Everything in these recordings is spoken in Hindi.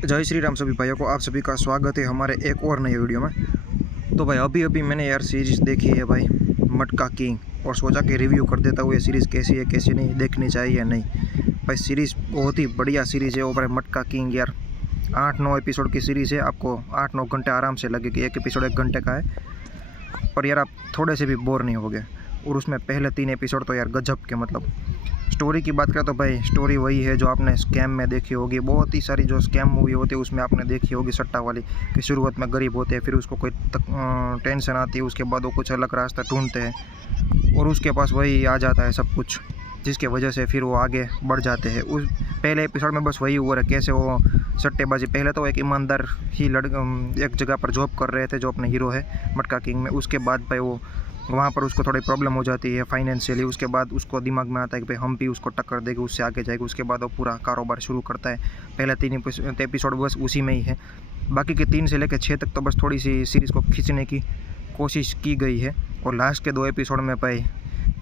जय श्री राम सभी भाइयों को आप सभी का स्वागत है हमारे एक और नए वीडियो में। तो भाई अभी मैंने यार सीरीज़ देखी है भाई, मटका किंग, और सोचा कि रिव्यू कर देता हूँ ये सीरीज़ कैसी है कैसी नहीं, देखनी चाहिए या नहीं। भाई सीरीज़ बहुत ही बढ़िया सीरीज़ है वो भाई, मटका किंग यार। 8-9 एपिसोड की सीरीज़ है, आपको 8-9 घंटे आराम से लगेगी। एक एपिसोड 1 घंटे का है, पर यार आप थोड़े से भी बोर नहीं होगे। और उसमें पहले 3 एपिसोड तो यार गजब के, मतलब स्टोरी की बात करें तो भाई स्टोरी वही है जो आपने स्कैम में देखी होगी। बहुत ही सारी जो स्कैम मूवी होती है उसमें आपने देखी होगी, सट्टा वाली, कि शुरुआत में गरीब होते हैं, फिर उसको कोई टेंशन आती है, उसके बाद वो कुछ अलग रास्ता ढूंढते हैं और उसके पास वही आ जाता है सब कुछ, जिसके वजह से फिर वो आगे बढ़ जाते हैं। उस पहले एपिसोड में बस वही हुआ है, कैसे वो सट्टेबाजी, पहले तो एक ईमानदार ही एक जगह पर जॉब कर रहे थे जो अपने हीरो है मटका किंग में। उसके बाद भाई वो वहाँ पर उसको थोड़ी प्रॉब्लम हो जाती है फाइनेंशियली। उसके बाद उसको दिमाग में आता है कि भाई हम भी उसको टक्कर देंगे, उससे आगे जाएगा। उसके बाद वो पूरा कारोबार शुरू करता है। पहले 3 एपिसोड बस उसी में ही है, बाकी के 3 से लेकर 6 तक तो बस थोड़ी सी सीरीज़ को खींचने की कोशिश की गई है। और लास्ट के 2 एपिसोड में भाई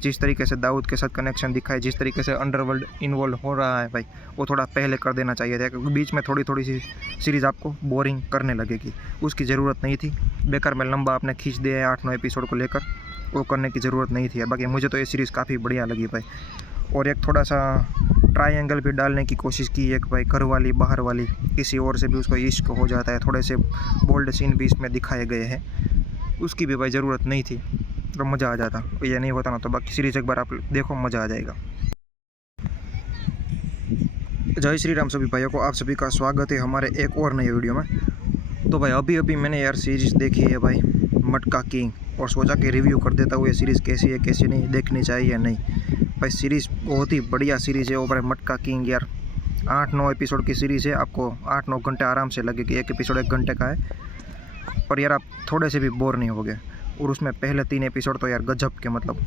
जिस तरीके से दाऊद के साथ कनेक्शन दिखाए, जिस तरीके से अंडरवर्ल्ड इन्वॉल्व हो रहा है भाई, वो थोड़ा पहले कर देना चाहिए था, क्योंकि बीच में थोड़ी सी सीरीज़ आपको बोरिंग करने लगेगी। उसकी ज़रूरत नहीं थी। बेकार में लंबा आपने खींच दिया है 8-9 एपिसोड को लेकर, वो करने की ज़रूरत नहीं थी। बाकी मुझे तो ये सीरीज़ काफ़ी बढ़िया लगी भाई। और एक थोड़ा सा ट्रायंगल भी डालने की कोशिश की, एक भाई घर वाली बाहर वाली, किसी और से भी उसको इश्क हो जाता है। थोड़े से बोल्ड सीन भी इसमें दिखाए गए हैं, उसकी भी भाई ज़रूरत नहीं थी, तो मज़ा आ जाता। ये नहीं होता ना तो बाकी सीरीज़ एक बार आप देखो, मज़ा आ जाएगा। जय श्री राम सभी भाइयों को, आप सभी का स्वागत है हमारे एक और नए वीडियो में। तो भाई अभी मैंने यार सीरीज़ देखी है भाई, मटका किंग, और सोचा कि रिव्यू कर देता हूँ ये सीरीज़ कैसी है कैसी नहीं, देखनी चाहिए या नहीं। भाई सीरीज़ बहुत ही बढ़िया सीरीज़ है वो भाई, मटका किंग यार। 8-9 एपिसोड की सीरीज़ है, आपको 8-9 घंटे आराम से लगेगी। एक एपिसोड 1 घंटे का है, पर यार आप थोड़े से भी बोर नहीं होगे। और उसमें पहले 3 एपिसोड तो यार गजब के, मतलब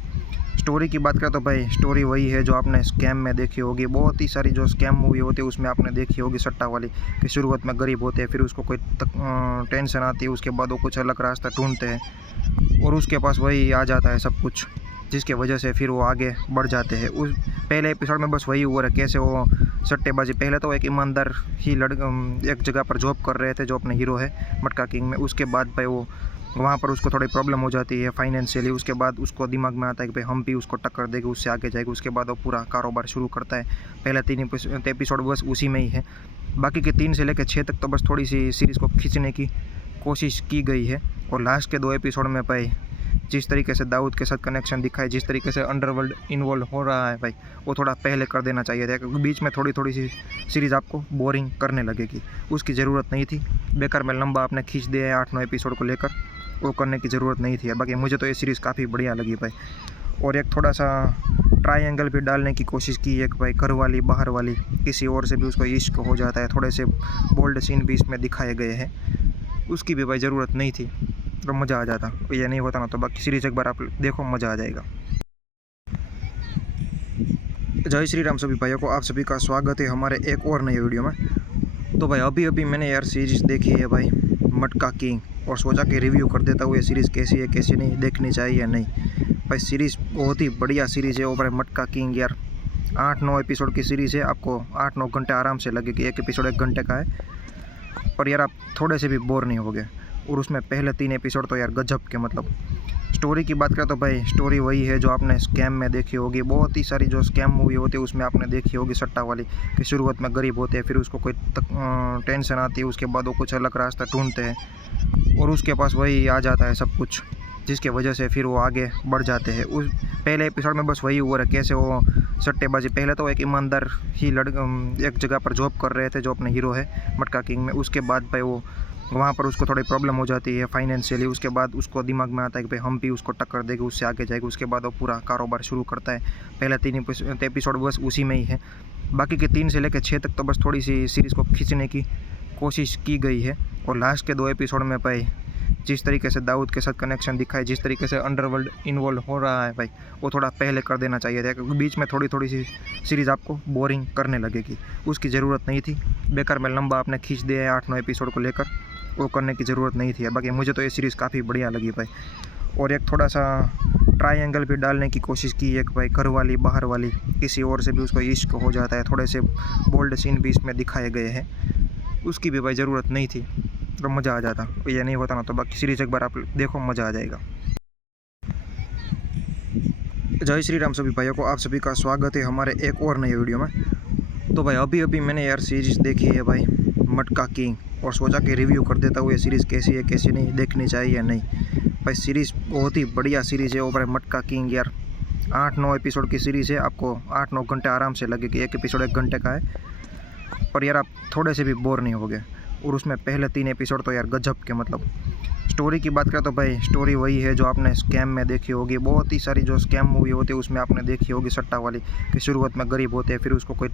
स्टोरी की बात करें तो भाई स्टोरी वही है जो आपने स्कैम में देखी होगी। बहुत ही सारी जो स्कैम मूवी होती है उसमें आपने देखी होगी, सट्टा वाली, कि शुरुआत में गरीब होते हैं, फिर उसको कोई टेंशन आती है, उसके बाद वो कुछ अलग रास्ता ढूंढते हैं और उसके पास वही आ जाता है सब कुछ, जिसके वजह से फिर वो आगे बढ़ जाते हैं। उस पहले एपिसोड में बस वही हुआ है, कैसे वो सट्टेबाजी, पहले तो एक ईमानदार ही एक जगह पर जॉब कर रहे थे जो अपने हीरो है मटका किंग में। उसके बाद भाई वो वहाँ पर उसको थोड़ी प्रॉब्लम हो जाती है फाइनेंशियली। उसके बाद उसको दिमाग में आता है कि भाई हम भी उसको टक्कर देंगे, उससे आगे जाएगा। उसके बाद वो पूरा कारोबार शुरू करता है। पहले 3 एपिसोड बस उसी में ही है, बाकी के 3 से लेकर 6 तक तो बस थोड़ी सी सीरीज़ को खींचने की कोशिश की गई है। और लास्ट के 2 एपिसोड में भाई जिस तरीके से दाऊद के साथ कनेक्शन दिखाए, जिस तरीके से अंडरवर्ल्ड इन्वॉल्व हो रहा है भाई, वो थोड़ा पहले कर देना चाहिए था, क्योंकि बीच में थोड़ी सी सीरीज़ आपको बोरिंग करने लगेगी। उसकी ज़रूरत नहीं थी। बेकार में लंबा आपने खींच दिया है 8-9 एपिसोड को लेकर, वो करने की ज़रूरत नहीं थी। बाकी मुझे तो ये सीरीज़ काफ़ी बढ़िया लगी भाई। और एक थोड़ा सा ट्रायंगल भी डालने की कोशिश की, एक भाई घर वाली बाहर वाली, किसी और से भी उसको इश्क हो जाता है। थोड़े से बोल्ड सीन भी इसमें दिखाए गए हैं, उसकी भी भाई ज़रूरत नहीं थी, तो मज़ा आ जाता। ये नहीं होता ना तो बाकी सीरीज़ एक बार आप देखो, मज़ा आ जाएगा। जय श्री राम सभी भाइयों को, आप सभी का स्वागत है हमारे एक और नए वीडियो में। तो भाई अभी मैंने यार सीरीज़ देखी है भाई, मटका किंग, और सोचा कि रिव्यू कर देता हूँ ये सीरीज़ कैसी है कैसी नहीं, देखनी चाहिए या नहीं। भाई सीरीज़ बहुत ही बढ़िया सीरीज़ है वो भाई, मटका किंग यार। 8-9 एपिसोड की सीरीज़ है, आपको 8-9 घंटे आराम से लगेगी। एक एपिसोड 1 घंटे का है, पर यार आप थोड़े से भी बोर नहीं होगे। और उसमें पहले 3 एपिसोड तो यार गजब के, मतलब स्टोरी की बात करें तो भाई स्टोरी वही है जो आपने स्कैम में देखी होगी। बहुत ही सारी जो स्कैम मूवी होती है उसमें आपने देखी होगी, सट्टा वाली, कि शुरुआत में गरीब होते हैं, फिर उसको कोई टेंशन आती है, उसके बाद वो कुछ अलग रास्ता ढूंढते हैं और उसके पास वही आ जाता है सब कुछ, जिसके वजह से फिर वो आगे बढ़ जाते हैं। उस पहले एपिसोड में बस वही हुआ है, कैसे वो सट्टेबाजी, पहले तो एक ईमानदार ही एक जगह पर जॉब कर रहे थे जो अपने हीरो है मटका किंग में। उसके बाद भाई वो वहाँ पर उसको थोड़ी प्रॉब्लम हो जाती है फाइनेंशियली। उसके बाद उसको दिमाग में आता है कि भाई हम भी उसको टक्कर देंगे, उससे आगे जाएगा। उसके बाद वो पूरा कारोबार शुरू करता है। पहले 3 एपिसोड बस उसी में ही है, बाकी के 3 से लेकर 6 तक तो बस थोड़ी सी सीरीज़ को खींचने की कोशिश की गई है। और लास्ट के 2 एपिसोड में भाई जिस तरीके से दाऊद के साथ कनेक्शन दिखाए, जिस तरीके से अंडरवर्ल्ड इन्वॉल्व हो रहा है भाई, वो थोड़ा पहले कर देना चाहिए था, क्योंकि बीच में थोड़ी सी सीरीज़ आपको बोरिंग करने लगेगी। उसकी ज़रूरत नहीं थी। बेकार में लंबा आपने खींच दिया है 8-9 एपिसोड को लेकर, वो करने की ज़रूरत नहीं थी। बाकी मुझे तो ये सीरीज़ काफ़ी बढ़िया लगी भाई। और एक थोड़ा सा ट्रायंगल भी डालने की कोशिश की, एक भाई घर वाली बाहर वाली, किसी और से भी उसको इश्क हो जाता है। थोड़े से बोल्ड सीन भी इसमें दिखाए गए हैं, उसकी भी भाई ज़रूरत नहीं थी, तो मज़ा आ जाता। ये नहीं होता ना तो बाकी सीरीज़ एक बार आप देखो, मज़ा आ जाएगा। जय श्री राम सभी भाइयों को, आप सभी का स्वागत है हमारे एक और नए वीडियो में। तो भाई अभी अभी मैंने यार सीरीज़ देखी है भाई, मटका किंग, और सोचा कि रिव्यू कर देता हूँ ये सीरीज़ कैसी है कैसी नहीं, देखनी चाहिए या नहीं। भाई सीरीज़ बहुत ही बढ़िया सीरीज़ है वो भाई, मटका किंग यार। 8-9 एपिसोड की सीरीज़ है, आपको 8-9 घंटे आराम से लगेगी। एक एपिसोड 1 घंटे का है, पर यार आप थोड़े से भी बोर नहीं होगे। और उसमें पहले 3 एपिसोड तो यार गजब के, मतलब स्टोरी की बात करें तो भाई स्टोरी वही है जो आपने स्कैम में देखी होगी। बहुत ही सारी जो स्कैम मूवी होती है उसमें आपने देखी होगी, सट्टा वाली, कि शुरुआत में गरीब होते हैं, फिर उसको कोई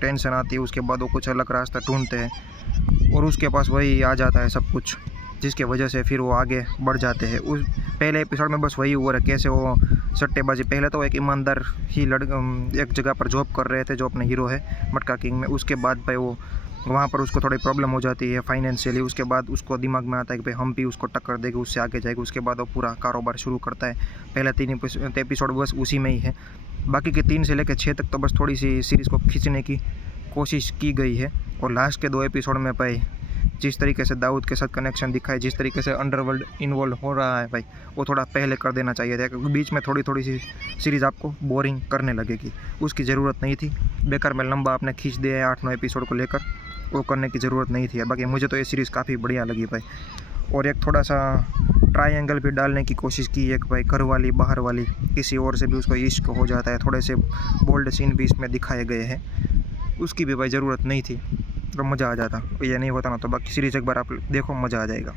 टेंशन आती है, उसके बाद वो कुछ अलग रास्ता ढूंढते हैं और उसके पास वही आ जाता है सब कुछ, जिसके वजह से फिर वो आगे बढ़ जाते हैं। उस पहले एपिसोड में बस वही हुआ है, कैसे वो सट्टेबाजी, पहले तो एक ईमानदार ही एक जगह पर जॉब कर रहे थे जो अपने हीरो है मटका किंग में। उसके बाद भाई वो वहाँ पर उसको थोड़ी प्रॉब्लम हो जाती है फाइनेंशियली। उसके बाद उसको दिमाग में आता है कि भाई हम भी उसको टक्कर देंगे, उससे आगे जाएगा। उसके बाद वो पूरा कारोबार शुरू करता है। पहले 3 एपिसोड बस उसी में ही है, बाकी के 3 से लेकर 6 तक तो बस थोड़ी सी सीरीज़ को खींचने की कोशिश की गई है। और लास्ट के 2 एपिसोड में भाई जिस तरीके से दाऊद के साथ कनेक्शन दिखाए, जिस तरीके से अंडरवर्ल्ड इन्वॉल्व हो रहा है भाई, वो थोड़ा पहले कर देना चाहिए था, क्योंकि बीच में थोड़ी सी सीरीज़ आपको बोरिंग करने लगेगी। उसकी ज़रूरत नहीं थी, बेकार में लंबा आपने खींच दिया है 8-9 एपिसोड को लेकर, वो करने की ज़रूरत नहीं थी। बाकी मुझे तो ये सीरीज़ काफ़ी बढ़िया लगी भाई। और एक थोड़ा सा ट्रायंगल भी डालने की कोशिश की, एक भाई घर वाली बाहर वाली, किसी और से भी उसको इश्क हो जाता है। थोड़े से बोल्ड सीन भी इसमें दिखाए गए हैं, उसकी भी भाई ज़रूरत नहीं थी, तो मज़ा आ जाता। ये नहीं होता ना तो बाकी सीरीज़ एक बार आप देखो, मज़ा आ जाएगा।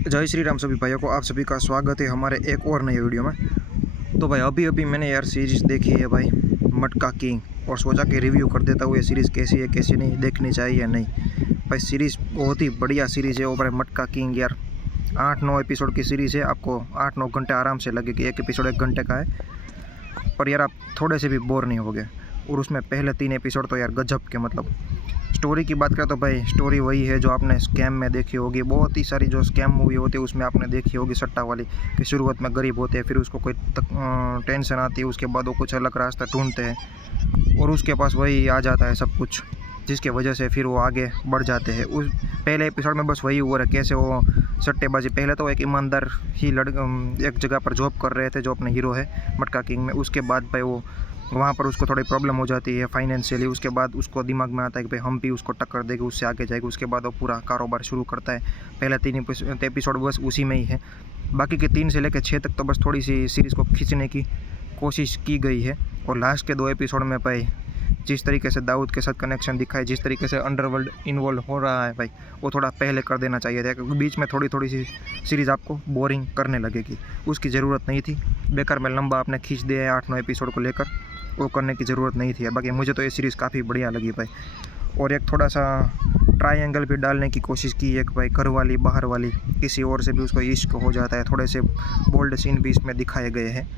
जय श्री राम सभी भाइयों को, आप सभी का स्वागत है हमारे एक और नए वीडियो में। तो भाई अभी अभी मैंने यार सीरीज़ देखी है भाई, मटका किंग, और सोचा कि रिव्यू कर देता हूँ ये सीरीज़ कैसी है कैसी नहीं, देखनी चाहिए या नहीं। भाई सीरीज़ बहुत ही बढ़िया सीरीज़ है वो भाई, मटका किंग यार। 8-9 एपिसोड की सीरीज़ है, आपको 8-9 घंटे आराम से लगेगी। एक एपिसोड 1 घंटे का है, पर यार आप थोड़े से भी बोर नहीं होगे। और उसमें पहले 3 एपिसोड तो यार गजब के, मतलब स्टोरी की बात करें तो भाई स्टोरी वही है जो आपने स्कैम में देखी होगी। बहुत ही सारी जो स्कैम मूवी होती है उसमें आपने देखी होगी, सट्टा वाली, कि शुरुआत में गरीब होते हैं, फिर उसको कोई टेंशन आती है, उसके बाद वो कुछ अलग रास्ता ढूंढते हैं और उसके पास वही आ जाता है सब कुछ, जिसके वजह से फिर वो आगे बढ़ जाते हैं। उस पहले एपिसोड में बस वही हुआ है, कैसे वो सट्टेबाजी, पहले तो एक ईमानदार ही एक जगह पर जॉब कर रहे थे जो अपने हीरो है मटका किंग में। उसके बाद भाई वो वहाँ पर उसको थोड़ी प्रॉब्लम हो जाती है फाइनेंशियली। उसके बाद उसको दिमाग में आता है कि भाई हम भी उसको टक्कर देंगे, उससे आगे जाएगा। उसके बाद वो पूरा कारोबार शुरू करता है। पहले 3 एपिसोड बस उसी में ही है, बाकी के 3 से लेकर 6 तक तो बस थोड़ी सी सीरीज़ को खींचने की कोशिश की गई है। और लास्ट के 2 एपिसोड में भाई जिस तरीके से दाऊद के साथ कनेक्शन दिखाए, जिस तरीके से अंडरवर्ल्ड इन्वॉल्व हो रहा है भाई, वो थोड़ा पहले कर देना चाहिए था, क्योंकि बीच में थोड़ी सी सीरीज़ आपको बोरिंग करने लगेगी। उसकी ज़रूरत नहीं थी, बेकार में लंबा आपने खींच दिया है 8-9 एपिसोड को लेकर, वो करने की ज़रूरत नहीं थी। बाकी मुझे तो ये सीरीज़ काफ़ी बढ़िया लगी भाई। और एक थोड़ा सा ट्रायंगल भी डालने की कोशिश की, एक भाई घर वाली बाहर वाली, किसी और से भी उसको इश्क हो जाता है। थोड़े से बोल्ड सीन भी इसमें दिखाए गए हैं,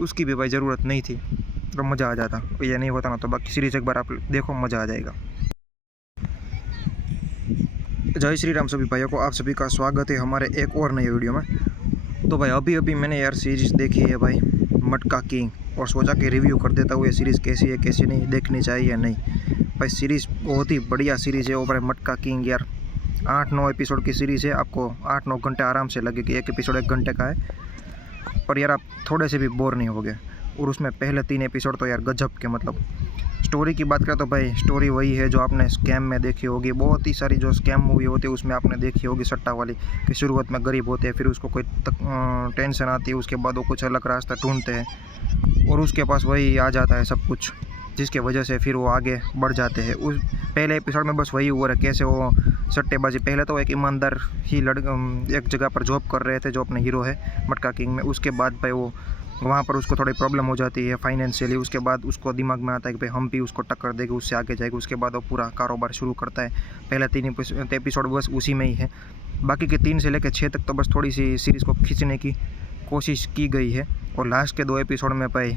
उसकी भी भाई ज़रूरत नहीं थी, तो मज़ा आ जाता। ये नहीं होता ना तो बाकी सीरीज़ एक बार आप देखो, मज़ा आ जाएगा। जय श्री राम सभी भाइयों को, आप सभी का स्वागत है हमारे एक और नए वीडियो में। तो भाई अभी अभी मैंने यार सीरीज़ देखी है भाई, मटका किंग, और सोचा कि रिव्यू कर देता हूँ ये सीरीज़ कैसी है कैसी नहीं, देखनी चाहिए या नहीं। भाई सीरीज़ बहुत ही बढ़िया सीरीज़ है वो भाई, मटका किंग यार। 8-9 एपिसोड की सीरीज़ है, आपको 8-9 घंटे आराम से लगेगी। एक एपिसोड 1 घंटे का है, पर यार आप थोड़े से भी बोर नहीं होगे। और उसमें पहले 3 एपिसोड तो यार गजब के, मतलब स्टोरी की बात करें तो भाई स्टोरी वही है जो आपने स्कैम में देखी होगी। बहुत ही सारी जो स्कैम मूवी होती है उसमें आपने देखी होगी, सट्टा वाली, कि शुरुआत में गरीब होते हैं, फिर उसको कोई टेंशन आती है, उसके बाद वो कुछ अलग रास्ता ढूंढते हैं और उसके पास वही आ जाता है सब कुछ, जिसके वजह से फिर वो आगे बढ़ जाते हैं। उस पहले एपिसोड में बस वही हुआ है, कैसे वो सट्टेबाजी, पहले तो एक ईमानदार ही एक जगह पर जॉब कर रहे थे जो अपने हीरो है मटका किंग में। उसके बाद भाई वो वहाँ पर उसको थोड़ी प्रॉब्लम हो जाती है फाइनेंशियली। उसके बाद उसको दिमाग में आता है कि भाई हम भी उसको टक्कर देंगे, उससे आगे जाएगा। उसके बाद वो पूरा कारोबार शुरू करता है। पहले 3 एपिसोड बस उसी में ही है, बाकी के 3 से लेकर 6 तक तो बस थोड़ी सी सीरीज़ को खींचने की कोशिश की गई है। और लास्ट के 2 एपिसोड में भाई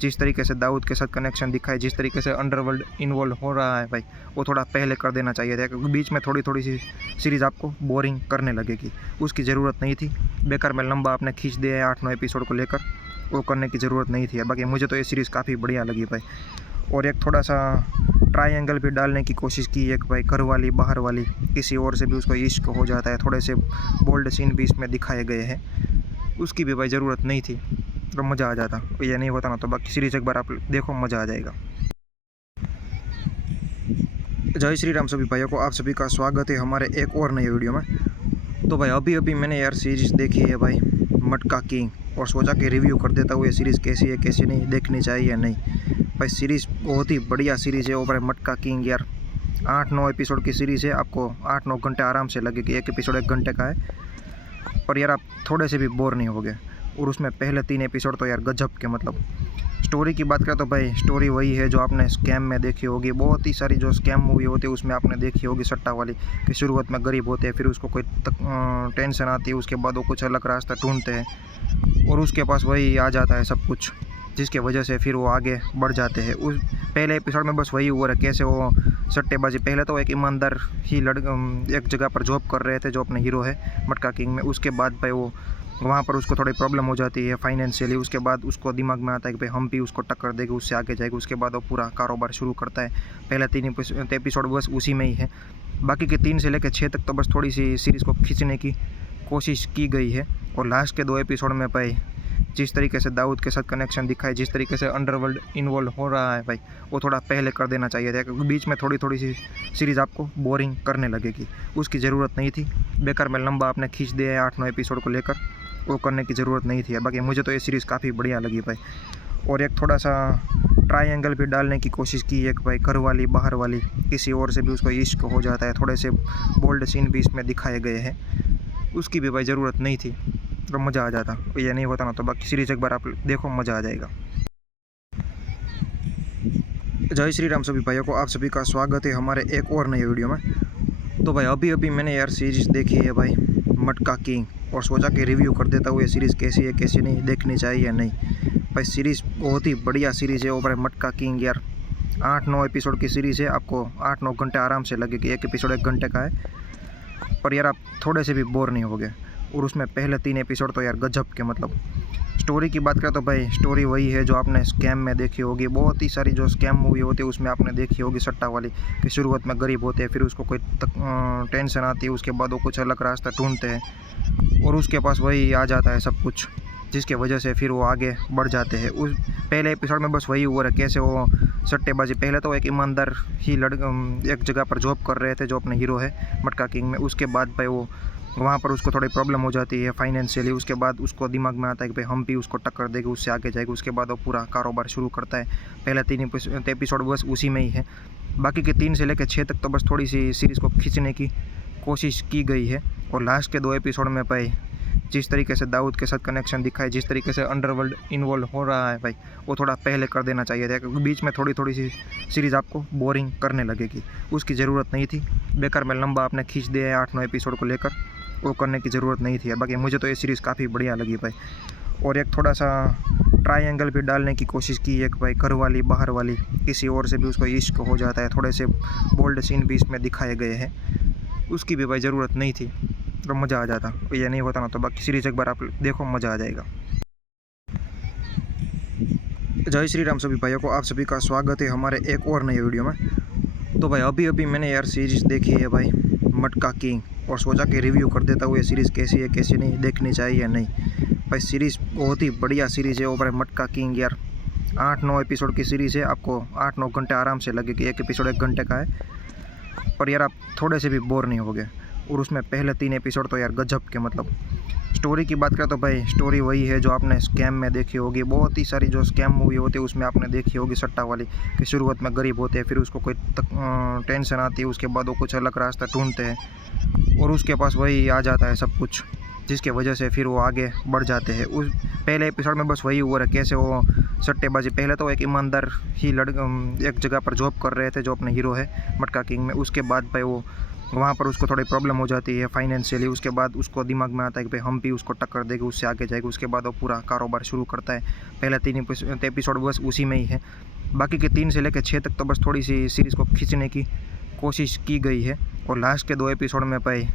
जिस तरीके से दाऊद के साथ कनेक्शन दिखाए, जिस तरीके से अंडरवर्ल्ड इन्वॉल्व हो रहा है भाई, वो थोड़ा पहले कर देना चाहिए था, क्योंकि बीच में थोड़ी सी सीरीज़ आपको बोरिंग करने लगेगी। उसकी ज़रूरत नहीं थी, बेकार में लंबा आपने खींच दिया है 8-9 एपिसोड को लेकर, वो करने की ज़रूरत नहीं थी। बाकी मुझे तो ये सीरीज़ काफ़ी बढ़िया लगी भाई। और एक थोड़ा सा ट्रायंगल भी डालने की कोशिश की है कि भाई घर वाली बाहर वाली किसी और से भी उसको इश्क हो जाता है। थोड़े से बोल्ड सीन भी इसमें दिखाए गए हैं, उसकी भी भाई ज़रूरत नहीं थी तो मज़ा आ जाता। ये नहीं होता ना तो बाकी सीरीज़ एक बार आप देखो, मज़ा आ जाएगा। जय श्री राम सभी भाइयों को, आप सभी का स्वागत है हमारे एक और नए वीडियो में। तो भाई अभी मैंने यार सीरीज़ देखी है भाई, मटका किंग, और सोचा कि रिव्यू कर देता हूँ ये सीरीज़ कैसी है कैसी नहीं, देखनी चाहिए या नहीं। भाई सीरीज़ बहुत ही बढ़िया सीरीज़ है। और भाई मटका किंग यार 8-9 एपिसोड की सीरीज़ है, आपको 8-9 घंटे आराम से लगेगी। एक एपिसोड 1 घंटे का है, पर यार आप थोड़े से भी बोर नहीं होगे। और उसमें पहले 3 एपिसोड तो यार गजब के, मतलब स्टोरी की बात करें तो भाई स्टोरी वही है जो आपने स्कैम में देखी होगी। बहुत ही सारी जो स्कैम मूवी होती है उसमें आपने देखी होगी सट्टा वाली, कि शुरुआत में गरीब होते हैं, फिर उसको कोई टेंशन आती है, उसके बाद वो कुछ अलग रास्ता ढूंढते हैं और उसके पास वही आ जाता है सब कुछ, जिसके वजह से फिर वो आगे बढ़ जाते हैं। उस पहले एपिसोड में बस वही हुआ है, कैसे वो सट्टेबाजी, पहले तो एक ईमानदार ही एक जगह पर जॉब कर रहे थे जो अपने हीरो है मटका किंग में। उसके बाद भाई वो वहाँ पर उसको थोड़ी प्रॉब्लम हो जाती है फाइनेंशियली। उसके बाद उसको दिमाग में आता है कि भाई हम भी उसको टक्कर देंगे, उससे आगे जाएगा। उसके बाद वो पूरा कारोबार शुरू करता है। पहले 3 एपिसोड बस उसी में ही है, बाकी के 3 से लेकर 6 तक तो बस थोड़ी सी सीरीज़ को खींचने की कोशिश की गई है। और लास्ट के 2 एपिसोड में भाई जिस तरीके से दाऊद के साथ कनेक्शन दिखाए, जिस तरीके से अंडरवर्ल्ड इन्वॉल्व हो रहा है भाई, वो थोड़ा पहले कर देना चाहिए था, क्योंकि बीच में थोड़ी सी सीरीज़ आपको बोरिंग करने लगेगी। उसकी ज़रूरत नहीं थी, बेकार में लंबा आपने खींच दिया है 8-9 एपिसोड को लेकर, वो करने की ज़रूरत नहीं थी। बाकी मुझे तो ये सीरीज़ काफ़ी बढ़िया लगी भाई। और एक थोड़ा सा ट्रायंगल भी डालने की कोशिश की है कि भाई घर वाली बाहर वाली किसी और से भी उसको इश्क हो जाता है। थोड़े से बोल्ड सीन भी इसमें दिखाए गए हैं, उसकी भी भाई ज़रूरत नहीं थी तो मज़ा आ जाता। ये नहीं होता ना तो बाकी सीरीज़ एक बार आप देखो, मज़ा आ जाएगा। जय श्री राम सभी भाइयों को, आप सभी का स्वागत है हमारे एक और नए वीडियो में। तो भाई अभी मैंने यार सीरीज़ देखी है भाई, मटका किंग, और सोचा कि रिव्यू कर देता हूँ ये सीरीज़ कैसी है कैसी नहीं, देखनी चाहिए या नहीं। भाई सीरीज़ बहुत ही बढ़िया सीरीज़ है। और भाई मटका किंग यार 8-9 एपिसोड की सीरीज़ है, आपको 8-9 घंटे आराम से लगेगी। एक एपिसोड 1 घंटे का है, पर यार आप थोड़े से भी बोर नहीं होगे। और उसमें पहले 3 एपिसोड तो यार गजब के, मतलब स्टोरी की बात करें तो भाई स्टोरी वही है जो आपने स्कैम में देखी होगी। बहुत ही सारी जो स्कैम मूवी होती है उसमें आपने देखी होगी सट्टा वाली, कि शुरुआत में गरीब होते हैं, फिर उसको कोई टेंशन आती है, उसके बाद वो कुछ अलग रास्ता ढूंढते हैं और उसके पास वही आ जाता है सब कुछ, जिसके वजह से फिर वो आगे बढ़ जाते हैं। उस पहले एपिसोड में बस वही हुआ है, कैसे वो सट्टेबाजी, पहले तो एक ईमानदार ही एक जगह पर जॉब कर रहे थे जो अपने हीरो है मटका किंग में। उसके बाद भाई वो वहाँ पर उसको थोड़ी प्रॉब्लम हो जाती है फाइनेंशियली। उसके बाद उसको दिमाग में आता है कि भाई हम भी उसको टक्कर देंगे, उससे आगे जाएगा। उसके बाद वो पूरा कारोबार शुरू करता है। पहले 3 एपिसोड बस उसी में ही है, बाकी के 3 से लेकर 6 तक तो बस थोड़ी सी सीरीज़ को खींचने की कोशिश की गई है। और लास्ट के 2 एपिसोड में भाई जिस तरीके से दाऊद के साथ कनेक्शन दिखाए, जिस तरीके से अंडरवर्ल्ड इन्वॉल्व हो रहा है भाई, वो थोड़ा पहले कर देना चाहिए था, क्योंकि बीच में थोड़ी सी सीरीज़ आपको बोरिंग करने लगेगी। उसकी ज़रूरत नहीं थी, बेकार में लंबा आपने खींच दिया है 8-9 एपिसोड को लेकर, वो करने की ज़रूरत नहीं थी। बाकी मुझे तो ये सीरीज़ काफ़ी बढ़िया लगी भाई। और एक थोड़ा सा ट्रायंगल भी डालने की कोशिश की है कि भाई घर वाली बाहर वाली किसी और से भी उसको इश्क हो जाता है। थोड़े से बोल्ड सीन भी इसमें दिखाए गए हैं, उसकी भी भाई ज़रूरत नहीं थी तो मज़ा आ जाता। ये नहीं होता ना तो बाकी सीरीज़ एक बार आप देखो, मज़ा आ जाएगा। जय श्री राम सभी भाइयों को, आप सभी का स्वागत है हमारे एक और नए वीडियो में। तो भाई अभी मैंने यार सीरीज़ देखी है भाई, मटका किंग, और सोचा कि रिव्यू कर देता हूँ ये सीरीज़ कैसी है कैसी नहीं, देखनी चाहिए या नहीं। भाई सीरीज़ बहुत ही बढ़िया सीरीज़ है। और भाई मटका किंग यार 8-9 एपिसोड की सीरीज़ है, आपको 8-9 घंटे आराम से लगेगी। एक एपिसोड 1 घंटे का है, पर यार आप थोड़े से भी बोर नहीं होगे। और उसमें पहले 3 एपिसोड तो यार गजब के, मतलब स्टोरी की बात करें तो भाई स्टोरी वही है जो आपने स्कैम में देखी होगी। बहुत ही सारी जो स्कैम मूवी होती है उसमें आपने देखी होगी सट्टा वाली, कि शुरुआत में गरीब होते हैं, फिर उसको कोई टेंशन आती है, उसके बाद वो कुछ अलग रास्ता ढूंढते हैं और उसके पास वही आ जाता है सब कुछ, जिसके वजह से फिर वो आगे बढ़ जाते हैं। उस पहले एपिसोड में बस वही हुआ है, कैसे वो सट्टेबाजी, पहले तो एक ईमानदार ही एक जगह पर जॉब कर रहे थे जो अपने हीरो है मटका किंग में। उसके बाद भाई वो वहाँ पर उसको थोड़ी प्रॉब्लम हो जाती है फाइनेंशियली। उसके बाद उसको दिमाग में आता है कि भाई हम भी उसको टक्कर देंगे, उससे आगे जाएगा। उसके बाद वो पूरा कारोबार शुरू करता है। पहले 3 एपिसोड बस उसी में ही है, बाकी के 3 से लेकर 6 तक तो बस थोड़ी सी सीरीज़ को खींचने की कोशिश की गई है। और लास्ट के 2 एपिसोड में भाई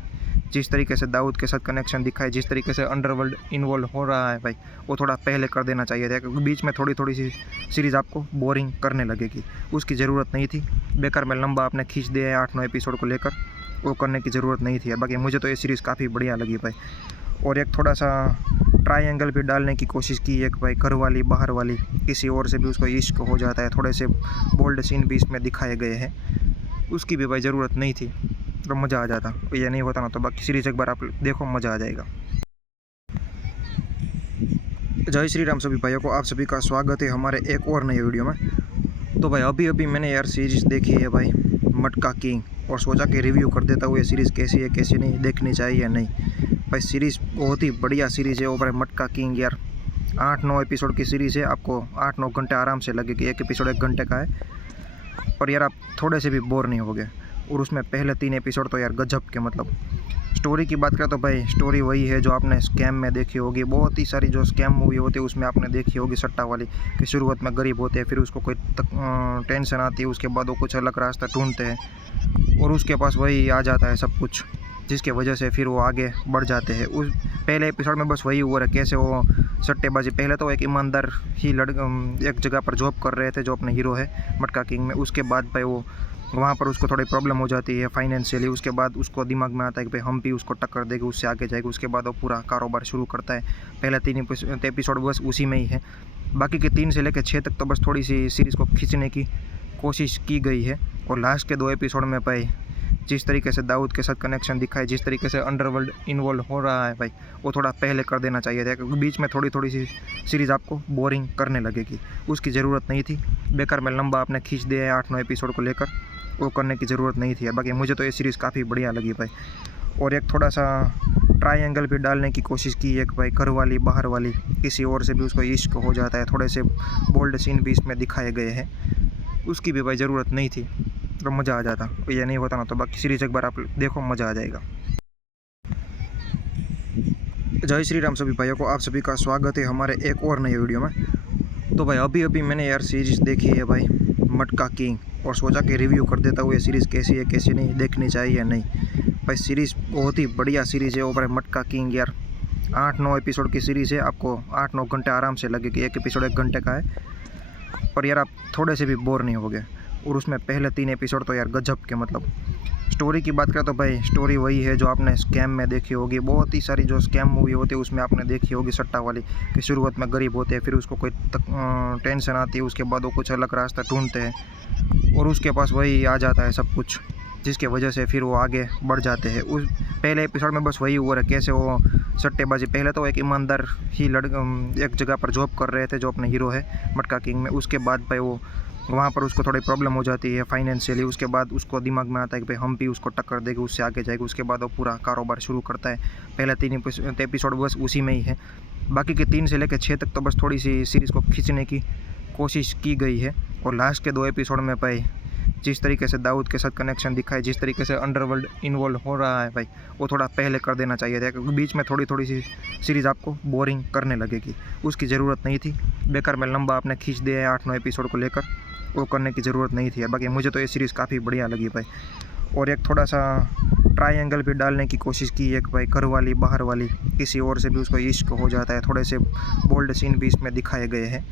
जिस तरीके से दाऊद के साथ कनेक्शन दिखा है, जिस तरीके से अंडरवर्ल्ड इन्वॉल्व हो रहा है भाई, वो थोड़ा पहले कर देना चाहिए था, क्योंकि बीच में थोड़ी थोड़ी सी सीरीज़ आपको बोरिंग करने लगेगी, उसकी ज़रूरत नहीं थी। बेकार में लंबा आपने खींच दिया है 8-9 एपिसोड को लेकर, वो करने की ज़रूरत नहीं थी। बाकी मुझे तो ये सीरीज़ काफ़ी बढ़िया लगी भाई। और एक थोड़ा सा ट्रायंगल भी डालने की कोशिश की, एक भाई घर वाली बाहर वाली, किसी और से भी उसको इश्क हो जाता है, थोड़े से बोल्ड सीन भी इसमें दिखाए गए हैं, उसकी भी भाई ज़रूरत नहीं थी, तो मज़ा आ जाता। ये नहीं होता ना तो बाकी सीरीज़ एक बार आप देखो, मज़ा आ जाएगा। जय श्री राम सभी भाइयों को, आप सभी का स्वागत है हमारे एक और नए वीडियो में। तो भाई अभी मैंने यार सीरीज़ देखी है भाई, मटका किंग, और सोचा कि रिव्यू कर देता हूँ ये सीरीज़ कैसी है कैसी नहीं, देखनी चाहिए या नहीं। भाई सीरीज़ बहुत ही बढ़िया सीरीज़ है। वो भाई मटका किंग यार 8-9 एपिसोड की सीरीज़ है, आपको 8-9 घंटे आराम से लगेगी। एक एपिसोड 1 घंटे का है, पर यार आप थोड़े से भी बोर नहीं होगे। और उसमें पहले 3 एपिसोड तो यार गजब के, मतलब स्टोरी की बात करें तो भाई स्टोरी वही है जो आपने स्कैम में देखी होगी। बहुत ही सारी जो स्कैम मूवी होती है उसमें आपने देखी होगी, सट्टा वाली, कि शुरुआत में गरीब होते हैं, फिर उसको कोई टेंशन आती है, उसके बाद वो कुछ अलग रास्ता ढूंढते हैं और उसके पास वही आ जाता है सब कुछ, जिसके वजह से फिर वो आगे बढ़ जाते हैं। उस पहले एपिसोड में बस वही हुआ है, कैसे वो सट्टेबाजी, पहले तो एक ईमानदार ही एक जगह पर जॉब कर रहे थे जो अपने हीरो है मटका किंग में। उसके बाद भाई वो वहाँ पर उसको थोड़ी प्रॉब्लम हो जाती है फाइनेंशियली। उसके बाद उसको दिमाग में आता है कि भाई हम भी उसको टक्कर देंगे, उससे आगे जाएगा। उसके बाद वो पूरा कारोबार शुरू करता है। पहला 3 एपिसोड बस उसी में ही है, बाकी के 3 से लेकर 6 तक तो बस थोड़ी सी सीरीज़ को खींचने की कोशिश की गई है। और लास्ट के 2 एपिसोड में भाई जिस तरीके से दाऊद के साथ कनेक्शन दिखा है, जिस तरीके से अंडरवर्ल्ड इन्वॉल्व हो रहा है भाई, वो थोड़ा पहले कर देना चाहिए था, क्योंकि बीच में थोड़ी थोड़ी सी सीरीज़ आपको बोरिंग करने लगेगी, उसकी ज़रूरत नहीं थी। बेकार में लंबा आपने खींच दिया है 8-9 एपिसोड को लेकर, वो करने की ज़रूरत नहीं थी। बाकी मुझे तो ये सीरीज़ काफ़ी बढ़िया लगी भाई। और एक थोड़ा सा ट्रायंगल भी डालने की कोशिश की, एक भाई घर वाली बाहर वाली, किसी और से भी उसको इश्क हो जाता है, थोड़े से बोल्ड सीन भी इसमें दिखाए गए हैं, उसकी भी भाई ज़रूरत नहीं थी, तो मज़ा आ जाता। ये नहीं होता ना तो बाकी सीरीज़ एक बार आप देखो, मज़ा आ जाएगा। जय श्री राम सभी भाइयों को, आप सभी का स्वागत है हमारे एक और नए वीडियो में। तो भाई अभी मैंने यार सीरीज़ देखी है भाई, मटका किंग, और सोचा कि रिव्यू कर देता हूँ ये सीरीज़ कैसी है कैसी नहीं, देखनी चाहिए या नहीं। भाई सीरीज़ बहुत ही बढ़िया सीरीज़ है। वो भाई मटका किंग यार 8-9 एपिसोड की सीरीज़ है, आपको 8-9 घंटे आराम से लगेगी। एक एपिसोड 1 घंटे का है, पर यार आप थोड़े से भी बोर नहीं होगे। और उसमें पहले 3 एपिसोड तो यार गजब के, मतलब स्टोरी की बात करें तो भाई स्टोरी वही है जो आपने स्कैम में देखी होगी। बहुत ही सारी जो स्कैम मूवी होती है उसमें आपने देखी होगी, सट्टा वाली, कि शुरुआत में गरीब होते हैं, फिर उसको कोई टेंशन आती है, उसके बाद वो कुछ अलग रास्ता ढूंढते हैं और उसके पास वही आ जाता है सब कुछ, जिसके वजह से फिर वो आगे बढ़ जाते हैं। उस पहले एपिसोड में बस वही हुआ है, कैसे वो सट्टेबाजी, पहले तो एक ईमानदार ही एक जगह पर जॉब कर रहे थे जो अपने हीरो है मटका किंग में। उसके बाद भाई वो वहाँ पर उसको थोड़ी प्रॉब्लम हो जाती है फाइनेंशियली। उसके बाद उसको दिमाग में आता है कि भाई हम भी उसको टक्कर देंगे, उससे आगे जाएगा। उसके बाद वो पूरा कारोबार शुरू करता है। पहला 3 एपिसोड बस उसी में ही है, बाकी के 3 से लेकर 6 तक तो बस थोड़ी सी सीरीज़ को खींचने की कोशिश की गई है। और लास्ट के 2 एपिसोड में भाई जिस तरीके से दाऊद के साथ कनेक्शन दिखा है, जिस तरीके से अंडरवर्ल्ड इन्वॉल्व हो रहा है भाई, वो थोड़ा पहले कर देना चाहिए था, क्योंकि बीच में थोड़ी थोड़ी सी सीरीज़ आपको बोरिंग करने लगेगी, उसकी ज़रूरत नहीं थी। बेकार में लंबा आपने खींच दिया है 8-9 एपिसोड को लेकर, वो करने की ज़रूरत नहीं थी। बाकी मुझे तो ये सीरीज़ काफ़ी बढ़िया लगी भाई। और एक थोड़ा सा ट्रायंगल भी डालने की कोशिश की, एक भाई घर वाली बाहर वाली, किसी और से भी उसको इश्क हो जाता है, थोड़े से बोल्ड सीन भी इसमें दिखाए गए हैं,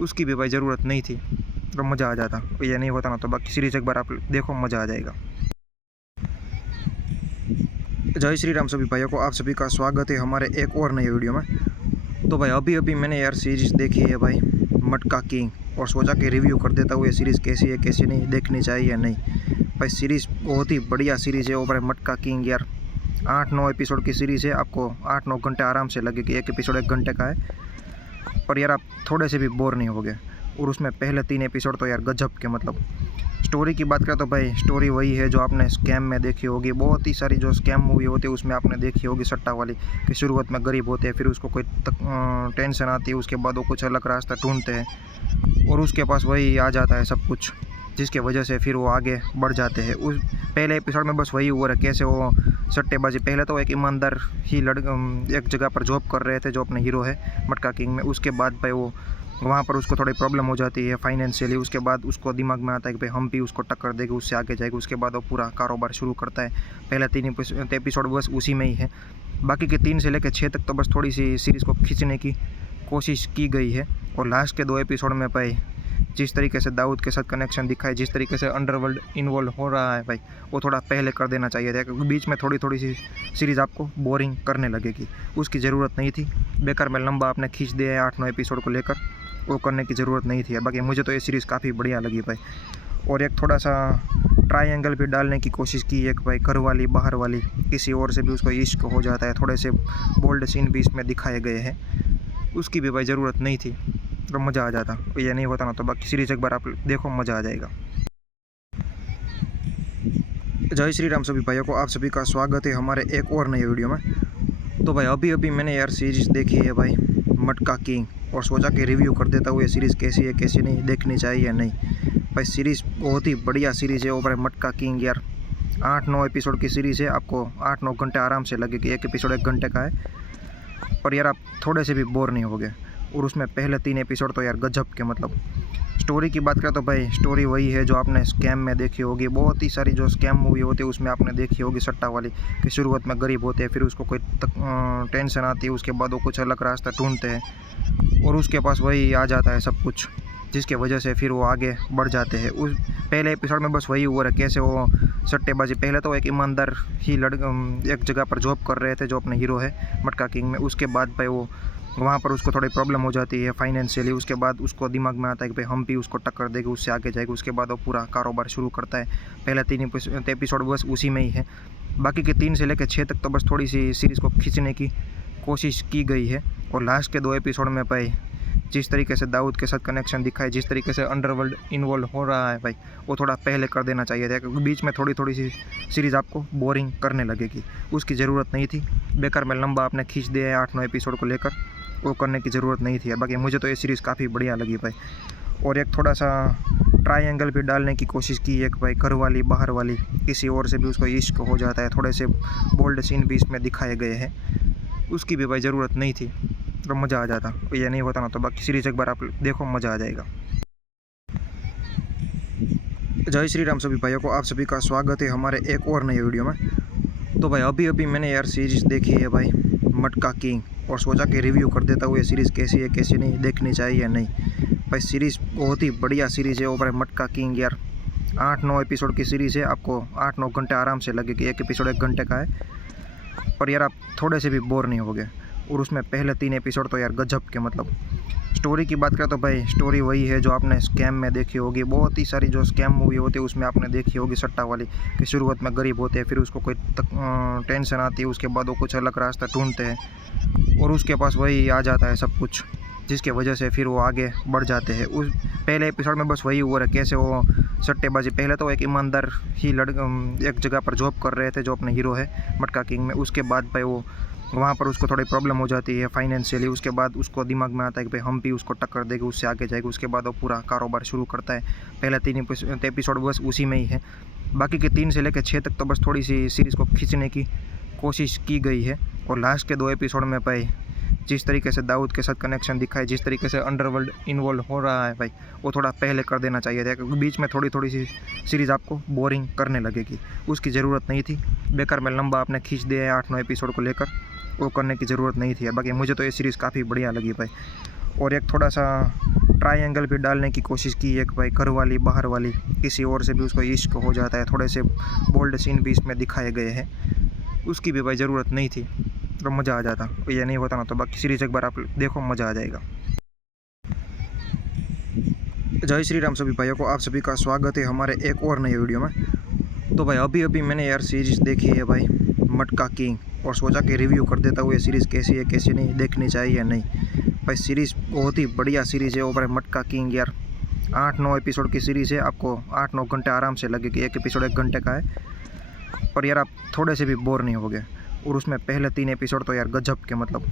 उसकी भी भाई ज़रूरत नहीं थी, तो मज़ा आ जाता। ये नहीं होता ना तो बाकी सीरीज़ एक बार आप देखो, मज़ा आ जाएगा। जय श्री राम सभी भाइयों को, आप सभी का स्वागत है हमारे एक और नए वीडियो में। तो भाई अभी मैंने यार सीरीज़ देखी है भाई, मटका किंग, और सोचा कि रिव्यू कर देता हूँ ये सीरीज़ कैसी है कैसी नहीं, देखनी चाहिए या नहीं। भाई सीरीज़ बहुत ही बढ़िया सीरीज़ है। वो भाई मटका किंग यार 8-9 एपिसोड की सीरीज़ है, आपको 8-9 घंटे आराम से लगेगी। एक एपिसोड 1 घंटे का है, पर यार आप थोड़े से भी बोर नहीं होगे। और उसमें पहले 3 एपिसोड तो यार गजब के, मतलब स्टोरी की बात करें तो भाई स्टोरी वही है जो आपने स्कैम में देखी होगी। बहुत ही सारी जो स्कैम मूवी होती है उसमें आपने देखी होगी, सट्टा वाली, कि शुरुआत में गरीब होते हैं, फिर उसको कोई टेंशन आती है, उसके बाद वो कुछ अलग रास्ता ढूंढते हैं और उसके पास वही आ जाता है सब कुछ, जिसके वजह से फिर वो आगे बढ़ जाते हैं। उस पहले एपिसोड में बस वही हुआ है, कैसे वो सट्टेबाजी, पहले तो एक ईमानदार ही एक जगह पर जॉब कर रहे थे जो अपने हीरो है मटका किंग में। उसके बाद भाई वो वहाँ पर उसको थोड़ी प्रॉब्लम हो जाती है फाइनेंशियली। उसके बाद उसको दिमाग में आता है कि भाई हम भी उसको टक्कर देंगे, उससे आगे जाएंगे। उसके बाद वो पूरा कारोबार शुरू करता है। पहले 3 एपिसोड बस उसी में ही है। बाकी के 3 से लेकर 6 तक तो बस थोड़ी सी सीरीज़ को खींचने की कोशिश की गई है। और लास्ट के 2 एपिसोड में भाई जिस तरीके से दाऊद के साथ कनेक्शन दिखाए, जिस तरीके से अंडरवर्ल्ड इन्वॉल्व हो रहा है भाई, वो थोड़ा पहले कर देना चाहिए था, क्योंकि बीच में थोड़ी थोड़ी सी सीरीज़ आपको बोरिंग करने लगेगी। उसकी ज़रूरत नहीं थी। बेकार में लंबा आपने खींच दिया है 8-9 एपिसोड को लेकर, वो करने की ज़रूरत नहीं थी। बाकी मुझे तो ये सीरीज़ काफ़ी बढ़िया लगी भाई। और एक थोड़ा सा ट्रायंगल भी डालने की कोशिश की है कि भाई घर वाली बाहर वाली किसी और से भी उसको इश्क हो जाता है। थोड़े से बोल्ड सीन भी इसमें दिखाए गए हैं, उसकी भी भाई ज़रूरत नहीं थी, तो मज़ा आ जाता। ये नहीं होता ना तो बाकी सीरीज़ एक बार आप देखो, मज़ा आ जाएगा। जय श्री राम सभी भाइयों को, आप सभी का स्वागत है हमारे एक और नए वीडियो में। तो भाई अभी मैंने यार सीरीज़ देखी है भाई, मटका किंग, और सोचा कि रिव्यू कर देता हूँ ये सीरीज़ कैसी है कैसी नहीं, देखनी चाहिए या नहीं। भाई सीरीज़ बहुत ही बढ़िया सीरीज़ है। वो भाई मटका किंग यार 8-9 एपिसोड की सीरीज़ है। आपको 8-9 घंटे आराम से लगेगी। एक एपिसोड 1 घंटे का है, पर यार आप थोड़े से भी बोर नहीं होगे। और उसमें पहले 3 एपिसोड तो यार गजब के, मतलब स्टोरी की बात करें तो भाई स्टोरी वही है जो आपने स्कैम में देखी होगी। बहुत ही सारी जो स्कैम मूवी होती है उसमें आपने देखी होगी, सट्टा वाली, कि शुरुआत में गरीब होते हैं, फिर उसको कोई टेंशन आती है, उसके बाद वो कुछ अलग रास्ता ढूंढते हैं और उसके पास वही आ जाता है सब कुछ, जिसके वजह से फिर वो आगे बढ़ जाते हैं। उस पहले एपिसोड में बस वही हुआ है, कैसे वो सट्टेबाजी, पहले तो एक ईमानदार ही एक जगह पर जॉब कर रहे थे जो अपने हीरो है मटका किंग में। उसके बाद भाई वो वहाँ पर उसको थोड़ी प्रॉब्लम हो जाती है फाइनेंशियली। उसके बाद उसको दिमाग में आता है कि भाई हम भी उसको टक्कर देंगे, उससे आगे जाएंगे। उसके बाद वो पूरा कारोबार शुरू करता है। पहले 3 एपिसोड बस उसी में ही है। बाकी के 3 से लेकर 6 तक तो बस थोड़ी सी सीरीज़ को खींचने की कोशिश की गई है। और लास्ट के 2 एपिसोड में भाई जिस तरीके से दाऊद के साथ कनेक्शन दिखाए, जिस तरीके से अंडरवर्ल्ड इन्वॉल्व हो रहा है भाई, वो थोड़ा पहले कर देना चाहिए था, क्योंकि बीच में थोड़ी थोड़ी सी सीरीज़ आपको बोरिंग करने लगेगी। उसकी ज़रूरत नहीं थी। बेकार में लंबा आपने खींच दिया है 8-9 एपिसोड को लेकर, वो करने की ज़रूरत नहीं थी। बाकी मुझे तो ये सीरीज़ काफ़ी बढ़िया लगी भाई। और एक थोड़ा सा ट्रायंगल भी डालने की कोशिश की है कि भाई घर वाली बाहर वाली किसी और से भी उसको इश्क हो जाता है। थोड़े से बोल्ड सीन भी इसमें दिखाए गए हैं, उसकी भी भाई ज़रूरत नहीं थी, तो मज़ा आ जाता। ये नहीं होता ना तो बाकी सीरीज़ एक बार आप देखो, मज़ा आ जाएगा। जय श्री राम सभी भाइयों को, आप सभी का स्वागत है हमारे एक और नए वीडियो में। तो भाई अभी मैंने यार सीरीज़ देखी है भाई, मटका किंग, और सोचा कि रिव्यू कर देता हूँ ये सीरीज़ कैसी है कैसी नहीं, देखनी चाहिए या नहीं। भाई सीरीज़ बहुत ही बढ़िया सीरीज़ है। वो भाई मटका किंग यार 8-9 एपिसोड की सीरीज़ है। आपको 8-9 घंटे आराम से लगेगी। एक एपिसोड 1 घंटे का है, पर यार आप थोड़े से भी बोर नहीं होगे। और उसमें पहले 3 एपिसोड तो यार गजब के, मतलब स्टोरी की बात करें तो भाई स्टोरी वही है जो आपने स्कैम में देखी होगी। बहुत ही सारी जो स्कैम मूवी होती है उसमें आपने देखी होगी, सट्टा वाली, कि शुरुआत में गरीब होते हैं, फिर उसको कोई टेंशन आती है, उसके बाद वो कुछ अलग रास्ता ढूंढते हैं और उसके पास वही आ जाता है सब कुछ, जिसके वजह से फिर वो आगे बढ़ जाते हैं। उस पहले एपिसोड में बस वही हुआ है, कैसे वो सट्टेबाजी, पहले तो एक ईमानदार ही एक जगह पर जॉब कर रहे थे जो अपने हीरो है मटका किंग में। उसके बाद भाई वो वहाँ पर उसको थोड़ी प्रॉब्लम हो जाती है फाइनेंशियली। उसके बाद उसको दिमाग में आता है कि भाई हम भी उसको टक्कर देंगे, उससे आगे जाएंगे। उसके बाद वो पूरा कारोबार शुरू करता है। पहले 3 एपिसोड बस उसी में ही है। बाकी के 3 से लेकर 6 तक तो बस थोड़ी सी सीरीज़ को खींचने की कोशिश की गई है। और लास्ट के 2 एपिसोड में भाई जिस तरीके से दाऊद के साथ कनेक्शन दिखाए, जिस तरीके से अंडरवर्ल्ड इन्वॉल्व हो रहा है भाई, वो थोड़ा पहले कर देना चाहिए था, क्योंकि बीच में थोड़ी थोड़ी सी सीरीज़ आपको बोरिंग करने लगेगी। उसकी ज़रूरत नहीं थी। बेकार में लंबा आपने खींच दिया है 8-9 एपिसोड को लेकर, वो करने की ज़रूरत नहीं थी। बाकी मुझे तो ये सीरीज़ काफ़ी बढ़िया लगी भाई। और एक थोड़ा सा ट्रायंगल भी डालने की कोशिश की है कि भाई घर वाली बाहर वाली किसी और से भी उसको इश्क हो जाता है। थोड़े से बोल्ड सीन भी इसमें दिखाए गए हैं, उसकी भी भाई ज़रूरत नहीं थी, तो मज़ा आ जाता। ये नहीं होता ना तो बाकी सीरीज़ एक बार आप देखो, मज़ा आ जाएगा। जय श्री राम सभी भाइयों को, आप सभी का स्वागत है हमारे एक और नए वीडियो में। तो भाई अभी मैंने यार सीरीज़ देखी है भाई, मटका किंग, और सोचा कि रिव्यू कर देता हूँ ये सीरीज़ कैसी है कैसी नहीं, देखनी चाहिए या नहीं। भाई सीरीज़ बहुत ही बढ़िया सीरीज़ है। वो भाई मटका किंग यार 8-9 एपिसोड की सीरीज़ है। आपको 8-9 घंटे आराम से लगेगी। एक एपिसोड 1 घंटे का है, पर यार आप थोड़े से भी बोर नहीं होगे। और उसमें पहले 3 एपिसोड तो यार गजब के, मतलब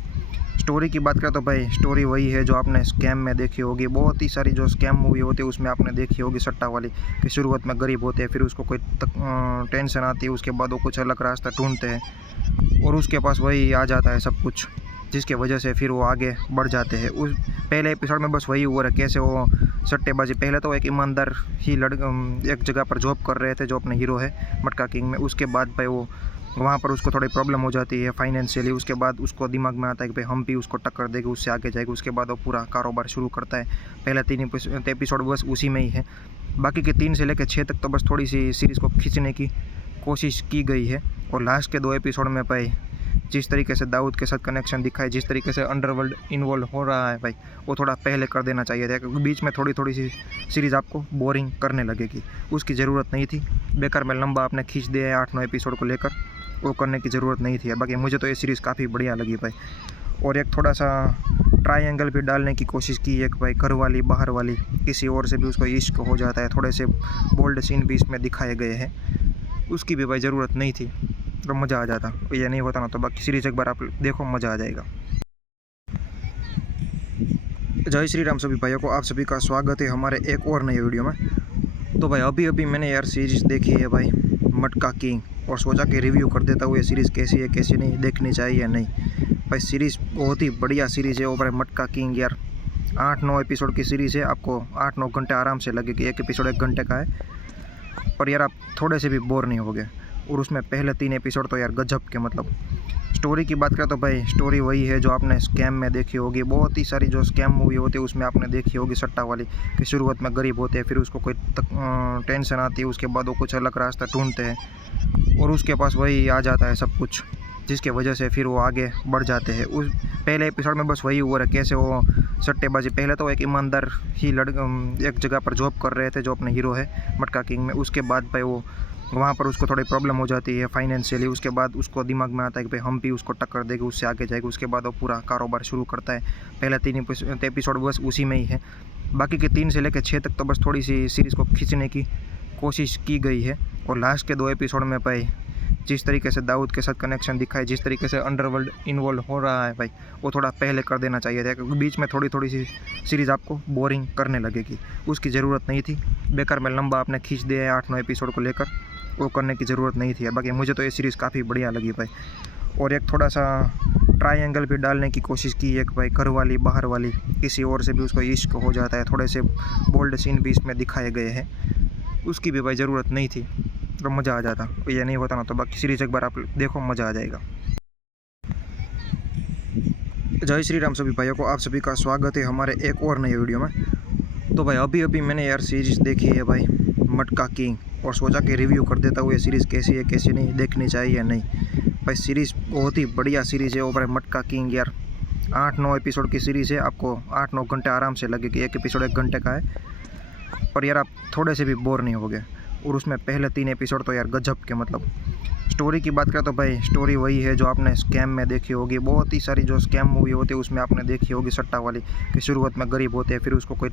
स्टोरी की बात करें तो भाई स्टोरी वही है जो आपने स्कैम में देखी होगी। बहुत ही सारी जो स्कैम मूवी होती है उसमें आपने देखी होगी, सट्टा वाली, कि शुरुआत में गरीब होते हैं, फिर उसको कोई टेंशन आती है, उसके बाद वो कुछ अलग रास्ता ढूंढते हैं और उसके पास वही आ जाता है सब कुछ, जिसके वजह से फिर वो आगे बढ़ जाते हैं। उस पहले एपिसोड में बस वही हुआ है, कैसे वो सट्टेबाजी, पहले तो एक ईमानदार ही एक जगह पर जॉब कर रहे थे जो अपने हीरो है मटका किंग में। उसके बाद भाई वो वहाँ पर उसको थोड़ी प्रॉब्लम हो जाती है फाइनेंशियली। उसके बाद उसको दिमाग में आता है कि भाई हम भी उसको टक्कर देंगे, उससे आगे जाएगा। उसके बाद वो पूरा कारोबार शुरू करता है। पहले 3 एपिसोड बस उसी में ही है, बाकी के 3 से लेकर 6 तक तो बस थोड़ी सी सीरीज़ को खींचने की कोशिश की गई है। और लास्ट के 2 एपिसोड में भाई जिस तरीके से दाऊद के साथ कनेक्शन दिखाए, जिस तरीके से अंडरवर्ल्ड इन्वॉल्व हो रहा है भाई, वो थोड़ा पहले कर देना चाहिए था, क्योंकि बीच में थोड़ी सी सीरीज़ आपको बोरिंग करने लगेगी। उसकी ज़रूरत नहीं थी। बेकार में लंबा आपने खींच दिया है 8-9 एपिसोड को लेकर, वो करने की ज़रूरत नहीं थी। बाकी मुझे तो ये सीरीज़ काफ़ी बढ़िया लगी भाई। और एक थोड़ा सा ट्रायंगल भी डालने की कोशिश की, एक भाई घर वाली बाहर वाली, किसी और से भी उसको इश्क हो जाता है। थोड़े से बोल्ड सीन भी इसमें दिखाए गए हैं, उसकी भी भाई ज़रूरत नहीं थी, तो मज़ा आ जाता। ये नहीं होता ना तो बाकी सीरीज़ एक बार आप देखो, मज़ा आ जाएगा। जय श्री राम सभी भाइयों को, आप सभी का स्वागत है हमारे एक और नए वीडियो में। तो भाई अभी मैंने यार सीरीज़ देखी है भाई मटका किंग, और सोचा कि रिव्यू कर देता हूँ ये सीरीज़ कैसी है कैसी नहीं, देखनी चाहिए या नहीं। भाई सीरीज़ बहुत ही बढ़िया सीरीज़ है वो भाई मटका किंग यार। 8-9 एपिसोड की सीरीज़ है, आपको 8-9 घंटे आराम से लगेगी। एक एपिसोड 1 घंटे का है, पर यार आप थोड़े से भी बोर नहीं होगे। और उसमें पहले 3 एपिसोड तो यार गजब के, मतलब स्टोरी की बात करें तो भाई स्टोरी वही है जो आपने स्कैम में देखी होगी। बहुत ही सारी जो स्कैम मूवी होती है उसमें आपने देखी होगी सट्टा वाली, कि शुरुआत में गरीब होते हैं, फिर उसको कोई टेंशन आती है, उसके बाद वो कुछ अलग रास्ता ढूंढते हैं और उसके पास वही आ जाता है सब कुछ, जिसके वजह से फिर वो आगे बढ़ जाते हैं। उस पहले एपिसोड में बस वही हुआ है, कैसे वो सट्टेबाजी, पहले तो एक ईमानदार ही एक जगह पर जॉब कर रहे थे जो अपने हीरो है मटका किंग में। उसके बाद भाई वो वहाँ पर उसको थोड़ी प्रॉब्लम हो जाती है फाइनेंशियली। उसके बाद उसको दिमाग में आता है कि भाई हम भी उसको टक्कर देंगे, उससे आगे जाएगा। उसके बाद वो पूरा कारोबार शुरू करता है। पहले 3 एपिसोड बस उसी में ही है, बाकी के 3 से लेकर 6 तक तो बस थोड़ी सी सीरीज़ को खींचने की कोशिश की गई है। और लास्ट के 2 एपिसोड में भाई जिस तरीके से दाऊद के साथ कनेक्शन दिखाए, जिस तरीके से अंडरवर्ल्ड इन्वॉल्व हो रहा है भाई, वो थोड़ा पहले कर देना चाहिए था, क्योंकि बीच में थोड़ी सी सीरीज़ आपको बोरिंग करने लगेगी। उसकी ज़रूरत नहीं थी। बेकार में लंबा आपने खींच दिया है 8-9 एपिसोड को लेकर, वो करने की ज़रूरत नहीं थी। बाकी मुझे तो ये सीरीज़ काफ़ी बढ़िया लगी भाई। और एक थोड़ा सा ट्रायंगल भी डालने की कोशिश की, एक भाई घर वाली बाहर वाली, किसी और से भी उसको इश्क हो जाता है। थोड़े से बोल्ड सीन भी इसमें दिखाए गए हैं, उसकी भी भाई ज़रूरत नहीं थी, तो मज़ा आ जाता। ये नहीं होता ना तो बाकी सीरीज़ एक बार आप देखो, मज़ा आ जाएगा। जय श्री राम सभी भाइयों को, आप सभी का स्वागत है हमारे एक और नए वीडियो में। तो भाई अभी मैंने यार सीरीज़ देखी है भाई मटका किंग, और सोचा कि रिव्यू कर देता हूँ ये सीरीज़ कैसी है कैसी नहीं, देखनी चाहिए या नहीं। भाई सीरीज़ बहुत ही बढ़िया सीरीज़ है वो भाई मटका किंग यार। 8-9 एपिसोड की सीरीज़ है, आपको 8-9 घंटे आराम से लगेगी। एक एपिसोड 1 घंटे का है, पर यार आप थोड़े से भी बोर नहीं होगे। और उसमें पहले 3 एपिसोड तो यार गजब के, मतलब स्टोरी की बात करें तो भाई स्टोरी वही है जो आपने स्कैम में देखी होगी। बहुत ही सारी जो स्कैम मूवी होती है उसमें आपने देखी होगी सट्टा वाली, कि शुरुआत में गरीब होते हैं, फिर उसको कोई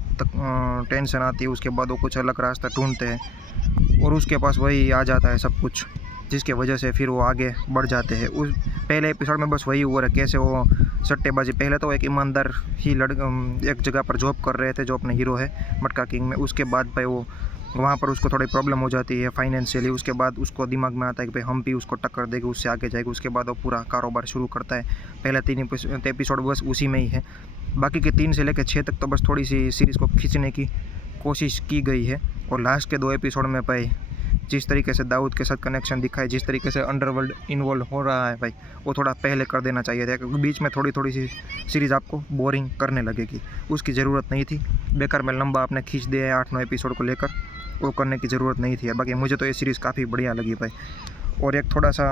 टेंशन आती है, उसके बाद वो कुछ अलग रास्ता ढूंढते हैं और उसके पास वही आ जाता है सब कुछ, जिसके वजह से फिर वो आगे बढ़ जाते हैं। उस पहले एपिसोड में बस वही हुआ है, कैसे वो सट्टेबाजी, पहले तो एक ईमानदार ही एक जगह पर जॉब कर रहे थे जो अपने हीरो है मटका किंग में। उसके बाद भाई वो वहाँ पर उसको थोड़ी प्रॉब्लम हो जाती है फाइनेंशियली। उसके बाद उसको दिमाग में आता है कि भाई हम भी उसको टक्कर देंगे, उससे आगे जाएगा। उसके बाद वो पूरा कारोबार शुरू करता है। पहले 3 एपिसोड बस उसी में ही है, बाकी के 3 से लेकर 6 तक तो बस थोड़ी सी सीरीज़ को खींचने की कोशिश की गई है। और लास्ट के 2 एपिसोड में भाई जिस तरीके से दाऊद के साथ कनेक्शन दिखाए, जिस तरीके से अंडरवर्ल्ड इन्वॉल्व हो रहा है भाई, वो थोड़ा पहले कर देना चाहिए था, क्योंकि बीच में थोड़ी सी सीरीज़ आपको बोरिंग करने लगेगी। उसकी ज़रूरत नहीं थी। बेकार में लंबा आपने खींच दिया है 8-9 एपिसोड को लेकर, वो करने की ज़रूरत नहीं थी। बाकी मुझे तो ये सीरीज़ काफ़ी बढ़िया लगी भाई। और एक थोड़ा सा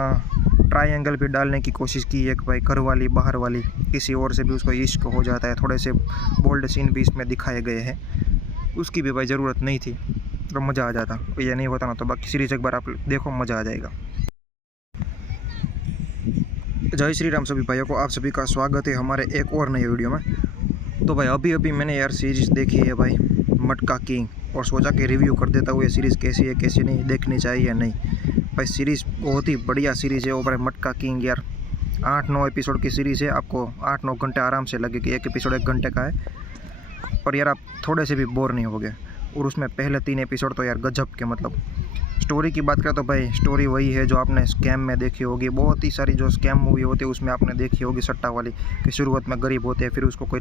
ट्रायंगल भी डालने की कोशिश की, एक भाई घर वाली बाहर वाली, किसी और से भी उसको इश्क हो जाता है। थोड़े से बोल्ड सीन भी इसमें दिखाए गए हैं, उसकी भी भाई ज़रूरत नहीं थी, तो मज़ा आ जाता। ये नहीं होता ना तो बाकी सीरीज़ एक बार आप देखो, मज़ा आ जाएगा। जय श्री राम सभी भाइयों को, आप सभी का स्वागत है हमारे एक और नए वीडियो में। तो भाई अभी मैंने यार सीरीज़ देखी है भाई मटका किंग, और सोचा कि रिव्यू कर देता हूँ ये सीरीज़ कैसी है कैसी नहीं, देखनी चाहिए या नहीं। भाई सीरीज़ बहुत ही बढ़िया सीरीज़ है वो भाई मटका किंग यार। 8-9 एपिसोड की सीरीज़ है, आपको 8-9 घंटे आराम से लगेगी। एक एपिसोड 1 घंटे का है, पर यार आप थोड़े से भी बोर नहीं होगे। और उसमें पहले 3 एपिसोड तो यार गजब के, मतलब स्टोरी की बात करें तो भाई स्टोरी वही है जो आपने स्कैम में देखी होगी। बहुत ही सारी जो स्कैम मूवी होती है उसमें आपने देखी होगी सट्टा वाली, कि शुरुआत में गरीब होते हैं, फिर उसको कोई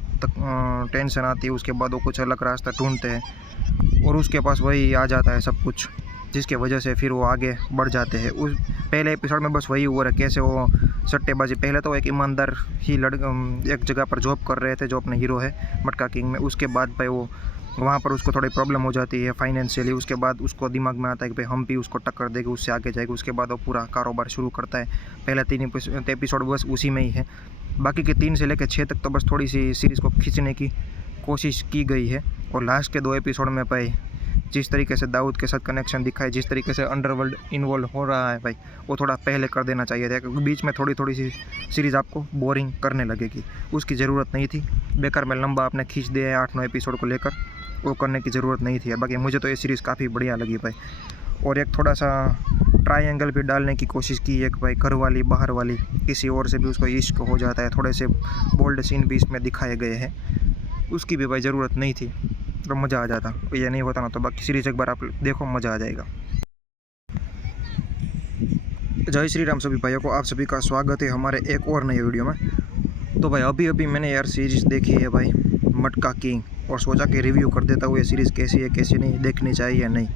टेंशन आती है, उसके बाद वो कुछ अलग रास्ता ढूंढते हैं और उसके पास वही आ जाता है सब कुछ, जिसके वजह से फिर वो आगे बढ़ जाते हैं। उस पहले एपिसोड में बस वही हुआ है कैसे वो सट्टेबाजी, पहले तो एक ईमानदार ही एक जगह पर जॉब कर रहे थे जो अपने हीरो है मटका किंग में। उसके बाद भाई वो वहाँ पर उसको थोड़ी प्रॉब्लम हो जाती है फाइनेंशियली। उसके बाद उसको दिमाग में आता है कि भाई हम भी उसको टक्कर देंगे, उससे आगे जाएगा। उसके बाद वो पूरा कारोबार शुरू करता है। पहले 3 एपिसोड बस उसी में ही है, बाकी के 3 से लेकर 6 तक तो बस थोड़ी सी सीरीज़ को खींचने की कोशिश की गई है। और लास्ट के 2 एपिसोड में भाई जिस तरीके से दाऊद के साथ कनेक्शन दिखाए, जिस तरीके से अंडरवर्ल्ड इन्वॉल्व हो रहा है भाई, वो थोड़ा पहले कर देना चाहिए था, क्योंकि बीच में थोड़ी सी सीरीज़ आपको बोरिंग करने लगेगी। उसकी ज़रूरत नहीं थी। बेकार में लंबा आपने खींच दिया है 8-9 एपिसोड को लेकर, वो करने की ज़रूरत नहीं थी। बाकी मुझे तो ये सीरीज़ काफ़ी बढ़िया लगी भाई। और एक थोड़ा सा ट्रायंगल भी डालने की कोशिश की, एक भाई घर वाली बाहर वाली, किसी और से भी उसको इश्क हो जाता है। थोड़े से बोल्ड सीन भी इसमें दिखाए गए हैं, उसकी भी भाई ज़रूरत नहीं थी, तो मज़ा आ जाता। ये नहीं होता ना तो बाकी सीरीज़ एक बार आप देखो, मज़ा आ जाएगा। जय श्री राम सभी भाइयों को, आप सभी का स्वागत है हमारे एक और नए वीडियो में। तो भाई अभी मैंने यार सीरीज़ देखी है भाई मटका किंग, और सोचा कि रिव्यू कर देता हूँ ये सीरीज़ कैसी है कैसी नहीं, देखनी चाहिए या नहीं।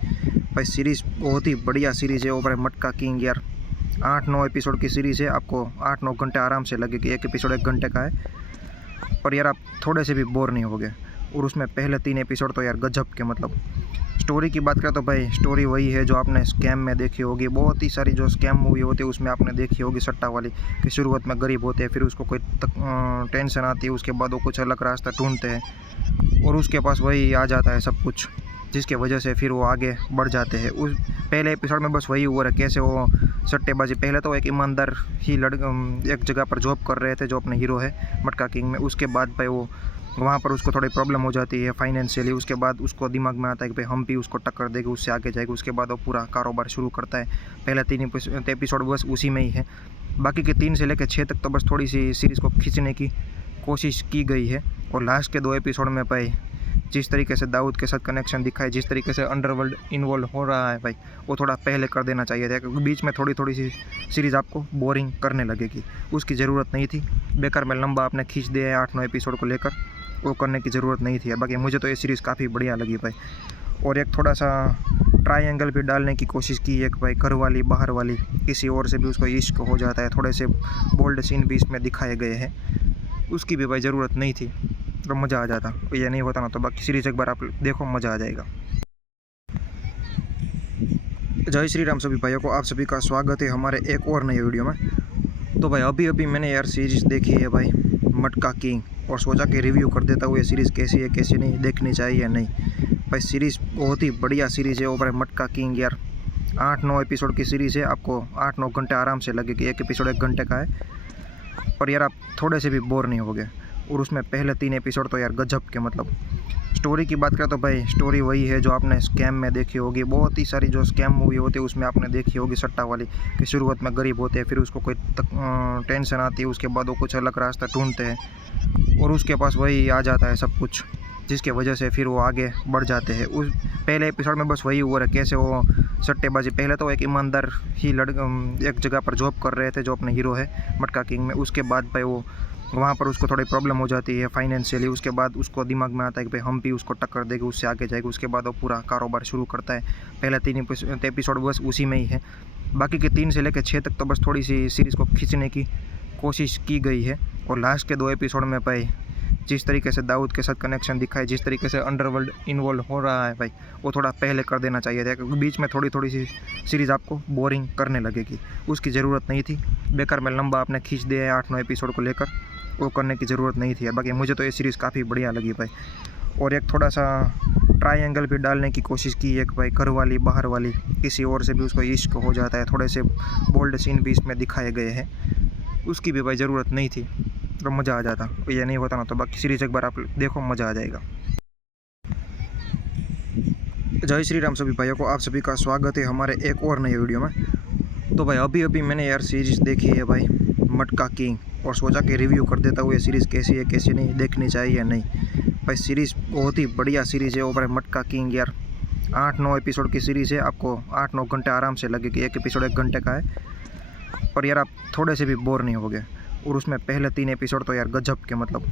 भाई सीरीज़ बहुत ही बढ़िया सीरीज़ है वो भाई मटका किंग यार। 8-9 एपिसोड की सीरीज़ है, आपको 8-9 घंटे आराम से लगेगी। एक एपिसोड 1 घंटे का है, पर यार आप थोड़े से भी बोर नहीं होगे। और उसमें पहले 3 एपिसोड तो यार गजब के, मतलब स्टोरी की बात करें तो भाई स्टोरी वही है जो आपने स्कैम में देखी होगी। बहुत ही सारी जो स्कैम मूवी होती है उसमें आपने देखी होगी सट्टा वाली, कि शुरुआत में गरीब होते हैं, फिर उसको कोई टेंशन आती है, उसके बाद वो कुछ अलग रास्ता ढूंढते हैं और उसके पास वही आ जाता है सब कुछ, जिसके वजह से फिर वो आगे बढ़ जाते हैं। उस पहले एपिसोड में बस वही हुआ है कैसे वो सट्टेबाजी, पहले तो एक ईमानदार ही एक जगह पर जॉब कर रहे थे जो अपने हीरो है मटका किंग में। उसके बाद भाई वो वहाँ पर उसको थोड़ी प्रॉब्लम हो जाती है फाइनेंशियली। उसके बाद उसको दिमाग में आता है कि भाई हम भी उसको टक्कर देंगे, उससे आगे जाएगा। उसके बाद वो पूरा कारोबार शुरू करता है। पहले 3 एपिसोड बस उसी में ही है, बाकी के 3 से लेकर 6 तक तो बस थोड़ी सी सीरीज़ को खींचने की कोशिश की गई है। और लास्ट के 2 एपिसोड में भाई जिस तरीके से दाऊद के साथ कनेक्शन दिखाए, जिस तरीके से अंडरवर्ल्ड इन्वॉल्व हो रहा है भाई, वो थोड़ा पहले कर देना चाहिए था, क्योंकि बीच में थोड़ी सी सीरीज़ आपको बोरिंग करने लगेगी। उसकी ज़रूरत नहीं थी। बेकार में लंबा आपने खींच दिया है 8-9 एपिसोड को लेकर, वो करने की ज़रूरत नहीं थी। बाकी मुझे तो ये सीरीज़ काफ़ी बढ़िया लगी भाई। और एक थोड़ा सा ट्रायंगल भी डालने की कोशिश की, एक भाई घर वाली बाहर वाली, किसी और से भी उसको इश्क हो जाता है। थोड़े से बोल्ड सीन भी इसमें दिखाए गए हैं, उसकी भी भाई ज़रूरत नहीं थी, तो मज़ा आ जाता। ये नहीं होता ना तो बाकी सीरीज़ एक बार आप देखो, मज़ा आ जाएगा। जय श्री राम सभी भाइयों को, आप सभी का स्वागत है हमारे एक और नए वीडियो में। तो भाई अभी मैंने यार सीरीज़ देखी है भाई मटका किंग, और सोचा कि रिव्यू कर देता हूँ ये सीरीज़ कैसी है कैसी नहीं, देखनी चाहिए या नहीं। भाई सीरीज़ बहुत ही बढ़िया सीरीज़ है वो भाई मटका किंग यार। 8-9 एपिसोड की सीरीज़ है, आपको 8-9 घंटे आराम से लगेगी। एक एपिसोड 1 घंटे का है, पर यार आप थोड़े से भी बोर नहीं होगे। और उसमें पहले 3 एपिसोड तो यार गजब के, मतलब स्टोरी की बात करें तो भाई स्टोरी वही है जो आपने स्कैम में देखी होगी। बहुत ही सारी जो स्कैम मूवी होती है उसमें आपने देखी होगी सट्टा वाली, कि शुरुआत में गरीब होते हैं, फिर उसको कोई टेंशन आती है, उसके बाद वो कुछ अलग रास्ता ढूंढते हैं और उसके पास वही आ जाता है सब कुछ, जिसके वजह से फिर वो आगे बढ़ जाते हैं। उस पहले एपिसोड में बस वही हुआ है कैसे वो सट्टेबाजी, पहले तो एक ईमानदार ही एक जगह पर जॉब कर रहे थे जो अपने हीरो है मटका किंग में। उसके बाद भाई वो वहाँ पर उसको थोड़ी प्रॉब्लम हो जाती है फाइनेंशियली। उसके बाद उसको दिमाग में आता है कि भाई हम भी उसको टक्कर देंगे, उससे आगे जाएगा। उसके बाद वो पूरा कारोबार शुरू करता है। पहले 3 एपिसोड बस उसी में ही है, बाकी के 3 से लेकर 6 तक तो बस थोड़ी सी सीरीज़ को खींचने की कोशिश की गई है। और लास्ट के 2 एपिसोड में भाई जिस तरीके से दाऊद के साथ कनेक्शन दिखाए, जिस तरीके से अंडरवर्ल्ड इन्वॉल्व हो रहा है भाई, वो थोड़ा पहले कर देना चाहिए था, क्योंकि बीच में थोड़ी सी सीरीज़ आपको बोरिंग करने लगेगी। उसकी ज़रूरत नहीं थी। बेकार में लंबा आपने खींच दिया है 8-9 एपिसोड को लेकर, वो करने की ज़रूरत नहीं थी। बाकी मुझे तो ये सीरीज़ काफ़ी बढ़िया लगी भाई। और एक थोड़ा सा ट्रायंगल भी डालने की कोशिश की, एक भाई घर वाली बाहर वाली, किसी और से भी उसको इश्क हो जाता है। थोड़े से बोल्ड सीन भी इसमें दिखाए गए हैं, उसकी भी भाई ज़रूरत नहीं थी, तो मज़ा आ जाता। ये नहीं होता ना तो बाकी सीरीज़ एक बार आप देखो, मज़ा आ जाएगा। जय श्री राम सभी भाइयों को, आप सभी का स्वागत है हमारे एक और नए वीडियो में। तो भाई अभी मैंने यार सीरीज़ देखी है भाई मटका किंग, और सोचा कि रिव्यू कर देता हूँ ये सीरीज़ कैसी है कैसी नहीं, देखनी चाहिए या नहीं। भाई सीरीज़ बहुत ही बढ़िया सीरीज़ है वो भाई मटका किंग यार। 8-9 एपिसोड की सीरीज़ है। आपको 8-9 घंटे आराम से लगेगी, एक एपिसोड 1 घंटे का है। पर यार आप थोड़े से भी बोर नहीं होगे। और उसमें पहले 3 एपिसोड तो यार गजब के, मतलब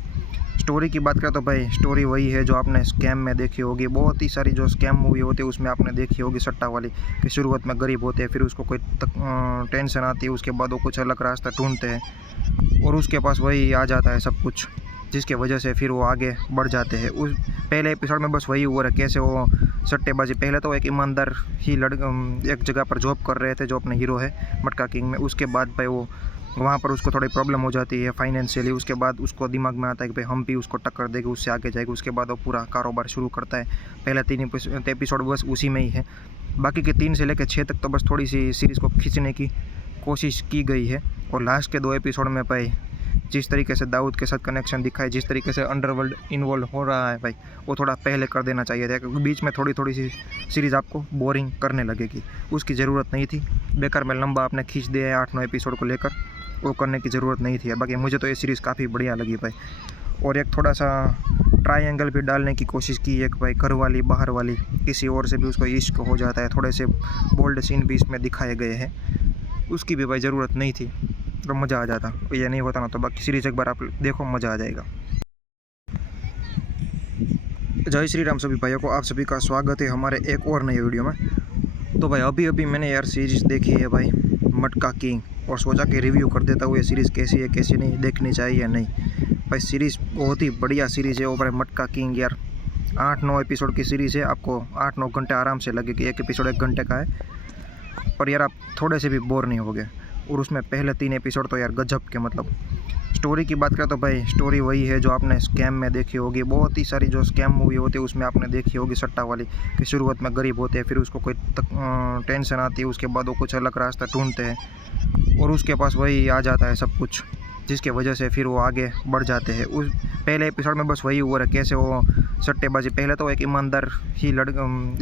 स्टोरी की बात करें तो भाई स्टोरी वही है जो आपने स्कैम में देखी होगी। बहुत ही सारी जो स्कैम मूवी होती है उसमें आपने देखी होगी सट्टा वाली, कि शुरुआत में गरीब होते हैं, फिर उसको कोई टेंशन आती है, उसके बाद वो कुछ अलग रास्ता ढूंढते हैं और उसके पास वही आ जाता है सब कुछ, जिसके वजह से फिर वो आगे बढ़ जाते हैं। उस पहले एपिसोड में बस वही हुआ है, कैसे वो सट्टेबाजी, पहले तो एक ईमानदार ही एक जगह पर जॉब कर रहे थे जो अपने हीरो है मटका किंग में। उसके बाद भाई वो वहाँ पर उसको थोड़ी प्रॉब्लम हो जाती है फाइनेंशियली। उसके बाद उसको दिमाग में आता है कि भाई हम भी उसको टक्कर देंगे, उससे आगे जाएगा। उसके बाद वो पूरा कारोबार शुरू करता है। पहले 3 एपिसोड बस उसी में ही है। बाकी के 3 से लेकर 6 तक तो बस थोड़ी सी सीरीज़ को खींचने की कोशिश की गई है। और लास्ट के 2 एपिसोड में भाई जिस तरीके से दाऊद के साथ कनेक्शन दिखाए, जिस तरीके से अंडरवर्ल्ड इन्वॉल्व हो रहा है भाई, वो थोड़ा पहले कर देना चाहिए था, क्योंकि बीच में थोड़ी थोड़ी सी सीरीज़ आपको बोरिंग करने लगेगी। उसकी ज़रूरत नहीं थी। बेकार में लंबा आपने खींच दिया है 8-9 एपिसोड को लेकर, वो करने की ज़रूरत नहीं थी। बाकी मुझे तो ये सीरीज़ काफ़ी बढ़िया लगी भाई। और एक थोड़ा सा ट्रायंगल भी डालने की कोशिश की है कि भाई घर वाली बाहर वाली, किसी और से भी उसको इश्क हो जाता है। थोड़े से बोल्ड सीन भी इसमें दिखाए गए हैं, उसकी भी भाई ज़रूरत नहीं थी, तो मज़ा आ जाता। ये नहीं होता ना तो बाकी सीरीज़ एक बार आप देखो, मज़ा आ जाएगा। जय श्री राम सभी भाइयों को, आप सभी का स्वागत है हमारे एक और नए वीडियो में। तो भाई अभी मैंने यार सीरीज़ देखी है भाई मटका किंग, और सोचा कि रिव्यू कर देता हूँ ये सीरीज़ कैसी है कैसी नहीं, देखनी चाहिए या नहीं। भाई सीरीज़ बहुत ही बढ़िया सीरीज़ है। वो भाई मटका किंग यार 8-9 एपिसोड की सीरीज़ है। आपको 8-9 घंटे आराम से लगेगी, एक एपिसोड 1 घंटे का है। पर यार आप थोड़े से भी बोर नहीं होगे। और उसमें पहले 3 एपिसोड तो यार गजब के, मतलब स्टोरी की बात करें तो भाई स्टोरी वही है जो आपने स्कैम में देखी होगी। बहुत ही सारी जो स्कैम मूवी होती है उसमें आपने देखी होगी सट्टा वाली, कि शुरुआत में गरीब होते हैं, फिर उसको कोई टेंशन आती है, उसके बाद वो कुछ अलग रास्ता ढूंढते हैं और उसके पास वही आ जाता है सब कुछ, जिसके वजह से फिर वो आगे बढ़ जाते हैं। उस पहले एपिसोड में बस वही हुआ है, कैसे वो सट्टेबाजी, पहले तो एक ईमानदार ही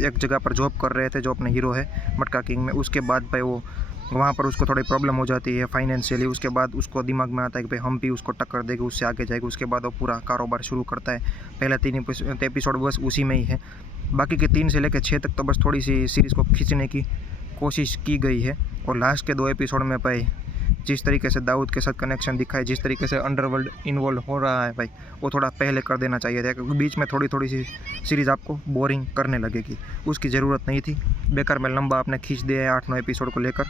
एक जगह पर जॉब कर रहे थे जो अपने हीरो है मटका किंग में। उसके बाद भाई वो वहाँ पर उसको थोड़ी प्रॉब्लम हो जाती है फाइनेंशियली। उसके बाद उसको दिमाग में आता है कि भाई हम भी उसको टक्कर देंगे, उससे आगे जाएगा। उसके बाद वो पूरा कारोबार शुरू करता है। पहले 3 एपिसोड बस उसी में ही है। बाकी के 3 से लेकर 6 तक तो बस थोड़ी सी सीरीज़ को खींचने की कोशिश की गई है। और लास्ट के 2 एपिसोड में भाई जिस तरीके से दाऊद के साथ कनेक्शन दिखाए, जिस तरीके से अंडरवर्ल्ड इन्वॉल्व हो रहा है भाई, वो थोड़ा पहले कर देना चाहिए था, क्योंकि बीच में थोड़ी थोड़ी सी सीरीज़ आपको बोरिंग करने लगेगी। उसकी ज़रूरत नहीं थी। बेकार में लंबा आपने खींच दिया है 8-9 एपिसोड को लेकर,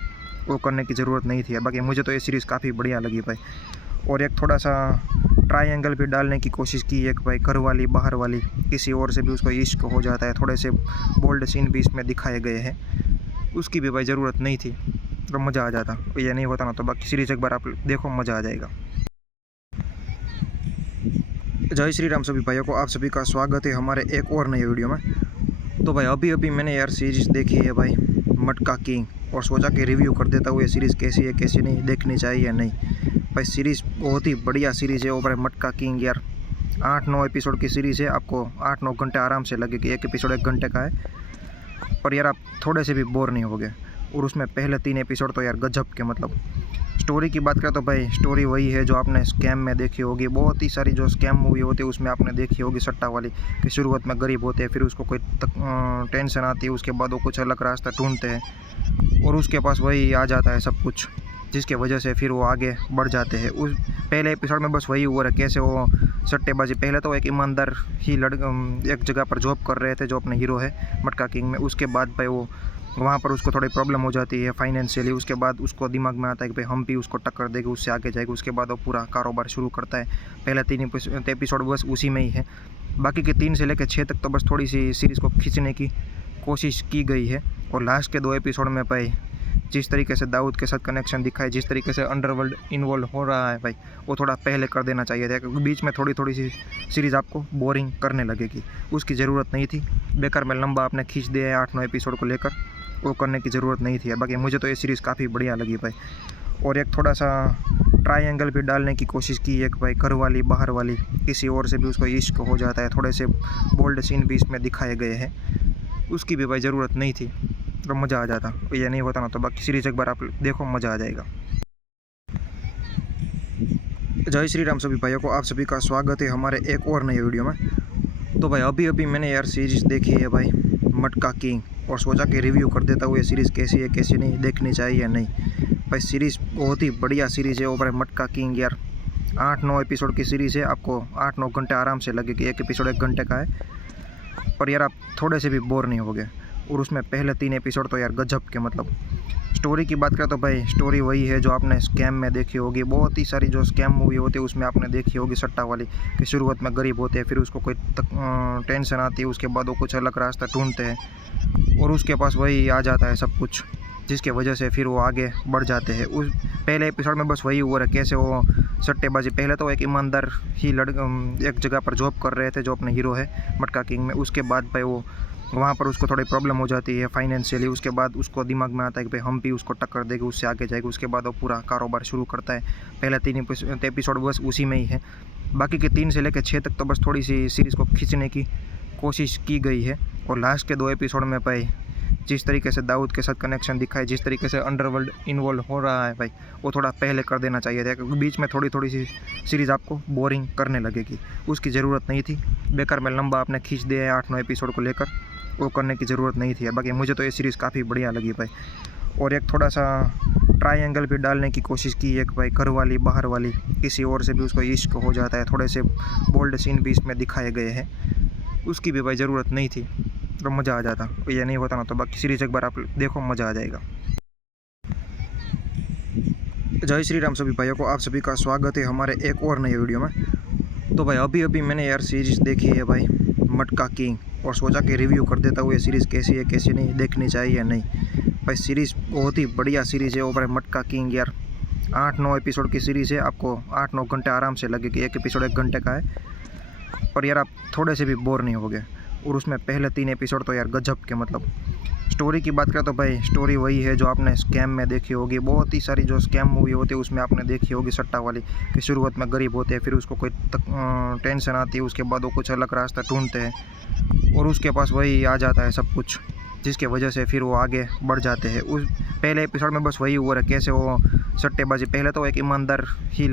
वो करने की ज़रूरत नहीं थी। बाकी मुझे तो ये सीरीज़ काफ़ी बढ़िया लगी भाई। और एक थोड़ा सा ट्रायंगल भी डालने की कोशिश की है कि भाई घर वाली बाहर वाली, किसी और से भी उसको इश्क हो जाता है। थोड़े से बोल्ड सीन भी इसमें दिखाए गए हैं, उसकी भी भाई ज़रूरत नहीं थी, तो मज़ा आ जाता। ये नहीं होता ना तो बाकी सीरीज़ एक बार आप देखो, मज़ा आ जाएगा। जय श्री राम सभी भाइयों को, आप सभी का स्वागत है हमारे एक और नए वीडियो में। तो भाई अभी मैंने यार सीरीज़ देखी है भाई मटका किंग, और सोचा कि रिव्यू कर देता हूँ ये सीरीज़ कैसी है कैसी नहीं, देखनी चाहिए या नहीं। भाई सीरीज़ बहुत ही बढ़िया सीरीज़ है। वो भाई मटका किंग यार 8-9 एपिसोड की सीरीज़ है। आपको 8-9 घंटे आराम से लगेगी, एक एपिसोड 1 घंटे का है। पर यार आप थोड़े से भी बोर नहीं होगे। और उसमें पहले 3 एपिसोड तो यार गजब के, मतलब स्टोरी की बात करें तो भाई स्टोरी वही है जो आपने स्कैम में देखी होगी। बहुत ही सारी जो स्कैम मूवी होती है उसमें आपने देखी होगी सट्टा वाली, कि शुरुआत में गरीब होते हैं, फिर उसको कोई टेंशन आती है, उसके बाद वो कुछ अलग रास्ता ढूंढते हैं और उसके पास वही आ जाता है सब कुछ, जिसके वजह से फिर वो आगे बढ़ जाते हैं। उस पहले एपिसोड में बस वही हुआ है, कैसे वो सट्टेबाजी, पहले तो एक ईमानदार ही एक जगह पर जॉब कर रहे थे जो अपने हीरो है मटका किंग में। उसके बाद भाई वो वहाँ पर उसको थोड़ी प्रॉब्लम हो जाती है फाइनेंशियली। उसके बाद उसको दिमाग में आता है कि भाई हम भी उसको टक्कर देंगे, उससे आगे जाएगा। उसके बाद वो पूरा कारोबार शुरू करता है। पहले 3 एपिसोड बस उसी में ही है। बाकी के 3 से लेकर 6 तक तो बस थोड़ी सी सीरीज़ को खींचने की कोशिश की गई है। और लास्ट के 2 एपिसोड में भाई जिस तरीके से दाऊद के साथ कनेक्शन दिखाए, जिस तरीके से अंडरवर्ल्ड इन्वॉल्व हो रहा है भाई, वो थोड़ा पहले कर देना चाहिए था, क्योंकि बीच में थोड़ी थोड़ी सी सीरीज़ आपको बोरिंग करने लगेगी। उसकी ज़रूरत नहीं थी। बेकार में लंबा आपने खींच दिया है 8-9 एपिसोड को लेकर, वो करने की ज़रूरत नहीं थी। बाकी मुझे तो ये सीरीज़ काफ़ी बढ़िया लगी भाई। और एक थोड़ा सा ट्रायंगल भी डालने की कोशिश की है कि भाई घर वाली बाहर वाली, किसी और से भी उसको इश्क हो जाता है। थोड़े से बोल्ड सीन भी इसमें दिखाए गए हैं, उसकी भी भाई ज़रूरत नहीं थी, तो मज़ा आ जाता। ये नहीं होता ना तो बाकी सीरीज़ एक बार आप देखो, मज़ा आ जाएगा। जय श्री राम सभी भाइयों को, आप सभी का स्वागत है हमारे एक और नए वीडियो में। तो भाई अभी मैंने यार सीरीज़ देखी है भाई मटका किंग और सोचा कि रिव्यू कर देता हूँ ये सीरीज़ कैसी है कैसी नहीं, देखनी चाहिए या नहीं। भाई सीरीज़ बहुत ही बढ़िया सीरीज़ है। वो भाई मटका किंग यार 8-9 एपिसोड की सीरीज़ है। आपको 8-9 घंटे आराम से लगेगी। एक एपिसोड 1 घंटे का है, पर यार आप थोड़े से भी बोर नहीं होगे। और उसमें पहले 3 एपिसोड तो यार गजब के, मतलब स्टोरी की बात करें तो भाई स्टोरी वही है जो आपने स्कैम में देखी होगी। बहुत ही सारी जो स्कैम मूवी होती है उसमें आपने देखी होगी सट्टा वाली, कि शुरुआत में गरीब होते हैं, फिर उसको कोई टेंशन आती है, उसके बाद वो कुछ अलग रास्ता ढूंढते हैं और उसके पास वही आ जाता है सब कुछ, जिसके वजह से फिर वो आगे बढ़ जाते हैं। उस पहले एपिसोड में बस वही हुआ है कैसे वो सट्टेबाजी, पहले तो एक ईमानदार ही एक जगह पर जॉब कर रहे थे जो अपने हीरो है मटका किंग में। उसके बाद भाई वो वहाँ पर उसको थोड़ी प्रॉब्लम हो जाती है फाइनेंशियली। उसके बाद उसको दिमाग में आता है कि भाई हम भी उसको टक्कर देंगे, उससे आगे जाएगा। उसके बाद वो पूरा कारोबार शुरू करता है। पहला 3 एपिसोड बस उसी में ही है। बाकी के 3 से लेकर 6 तक तो बस थोड़ी सी सीरीज़ को खींचने की कोशिश की गई है। और लास्ट के 2 एपिसोड में भाई जिस तरीके से दाऊद के साथ कनेक्शन दिखाए, जिस तरीके से अंडरवर्ल्ड इन्वॉल्व हो रहा है भाई, वो थोड़ा पहले कर देना चाहिए था, क्योंकि बीच में थोड़ी थोड़ी सी सीरीज़ आपको बोरिंग करने लगेगी। उसकी ज़रूरत नहीं थी। बेकार में लंबा आपने खींच दिया है 8-9 एपिसोड को लेकर, वो करने की ज़रूरत नहीं थी। बाकी मुझे तो ये सीरीज़ काफ़ी बढ़िया लगी भाई। और एक थोड़ा सा ट्रायंगल भी डालने की कोशिश की, एक भाई घर वाली बाहर वाली, किसी और से भी उसको इश्क हो जाता है। थोड़े से बोल्ड सीन भी इसमें दिखाए गए हैं, उसकी भी भाई ज़रूरत नहीं थी, तो मज़ा आ जाता। ये नहीं होता ना तो बाकी सीरीज़ एक बार आप देखो, मज़ा आ जाएगा। जय श्री राम सभी भाइयों को, आप सभी का स्वागत है हमारे एक और नए वीडियो में। तो भाई अभी अभी मैंने यार सीरीज़ देखी है भाई मटका किंग, और सोचा कि रिव्यू कर देता हूँ ये सीरीज़ कैसी है कैसी नहीं, देखनी चाहिए या नहीं। भाई सीरीज़ बहुत ही बढ़िया सीरीज़ है। वो भाई मटका किंग यार 8-9 एपिसोड की सीरीज़ है। आपको 8-9 घंटे आराम से लगेगी। एक एपिसोड 1 घंटे का है, पर यार आप थोड़े से भी बोर नहीं होगे। और उसमें पहले 3 एपिसोड तो यार गजब के, मतलब स्टोरी की बात करें तो भाई स्टोरी वही है जो आपने स्कैम में देखी होगी। बहुत ही सारी जो स्कैम मूवी होती है उसमें आपने देखी होगी सट्टा वाली, कि शुरुआत में गरीब होते हैं, फिर उसको कोई टेंशन आती है, उसके बाद वो कुछ अलग रास्ता ढूंढते हैं और उसके पास वही आ जाता है सब कुछ, जिसके वजह से फिर वो आगे बढ़ जाते हैं। उस पहले एपिसोड में बस वही हुआ है कैसे वो सट्टेबाजी, पहले तो एक ईमानदार ही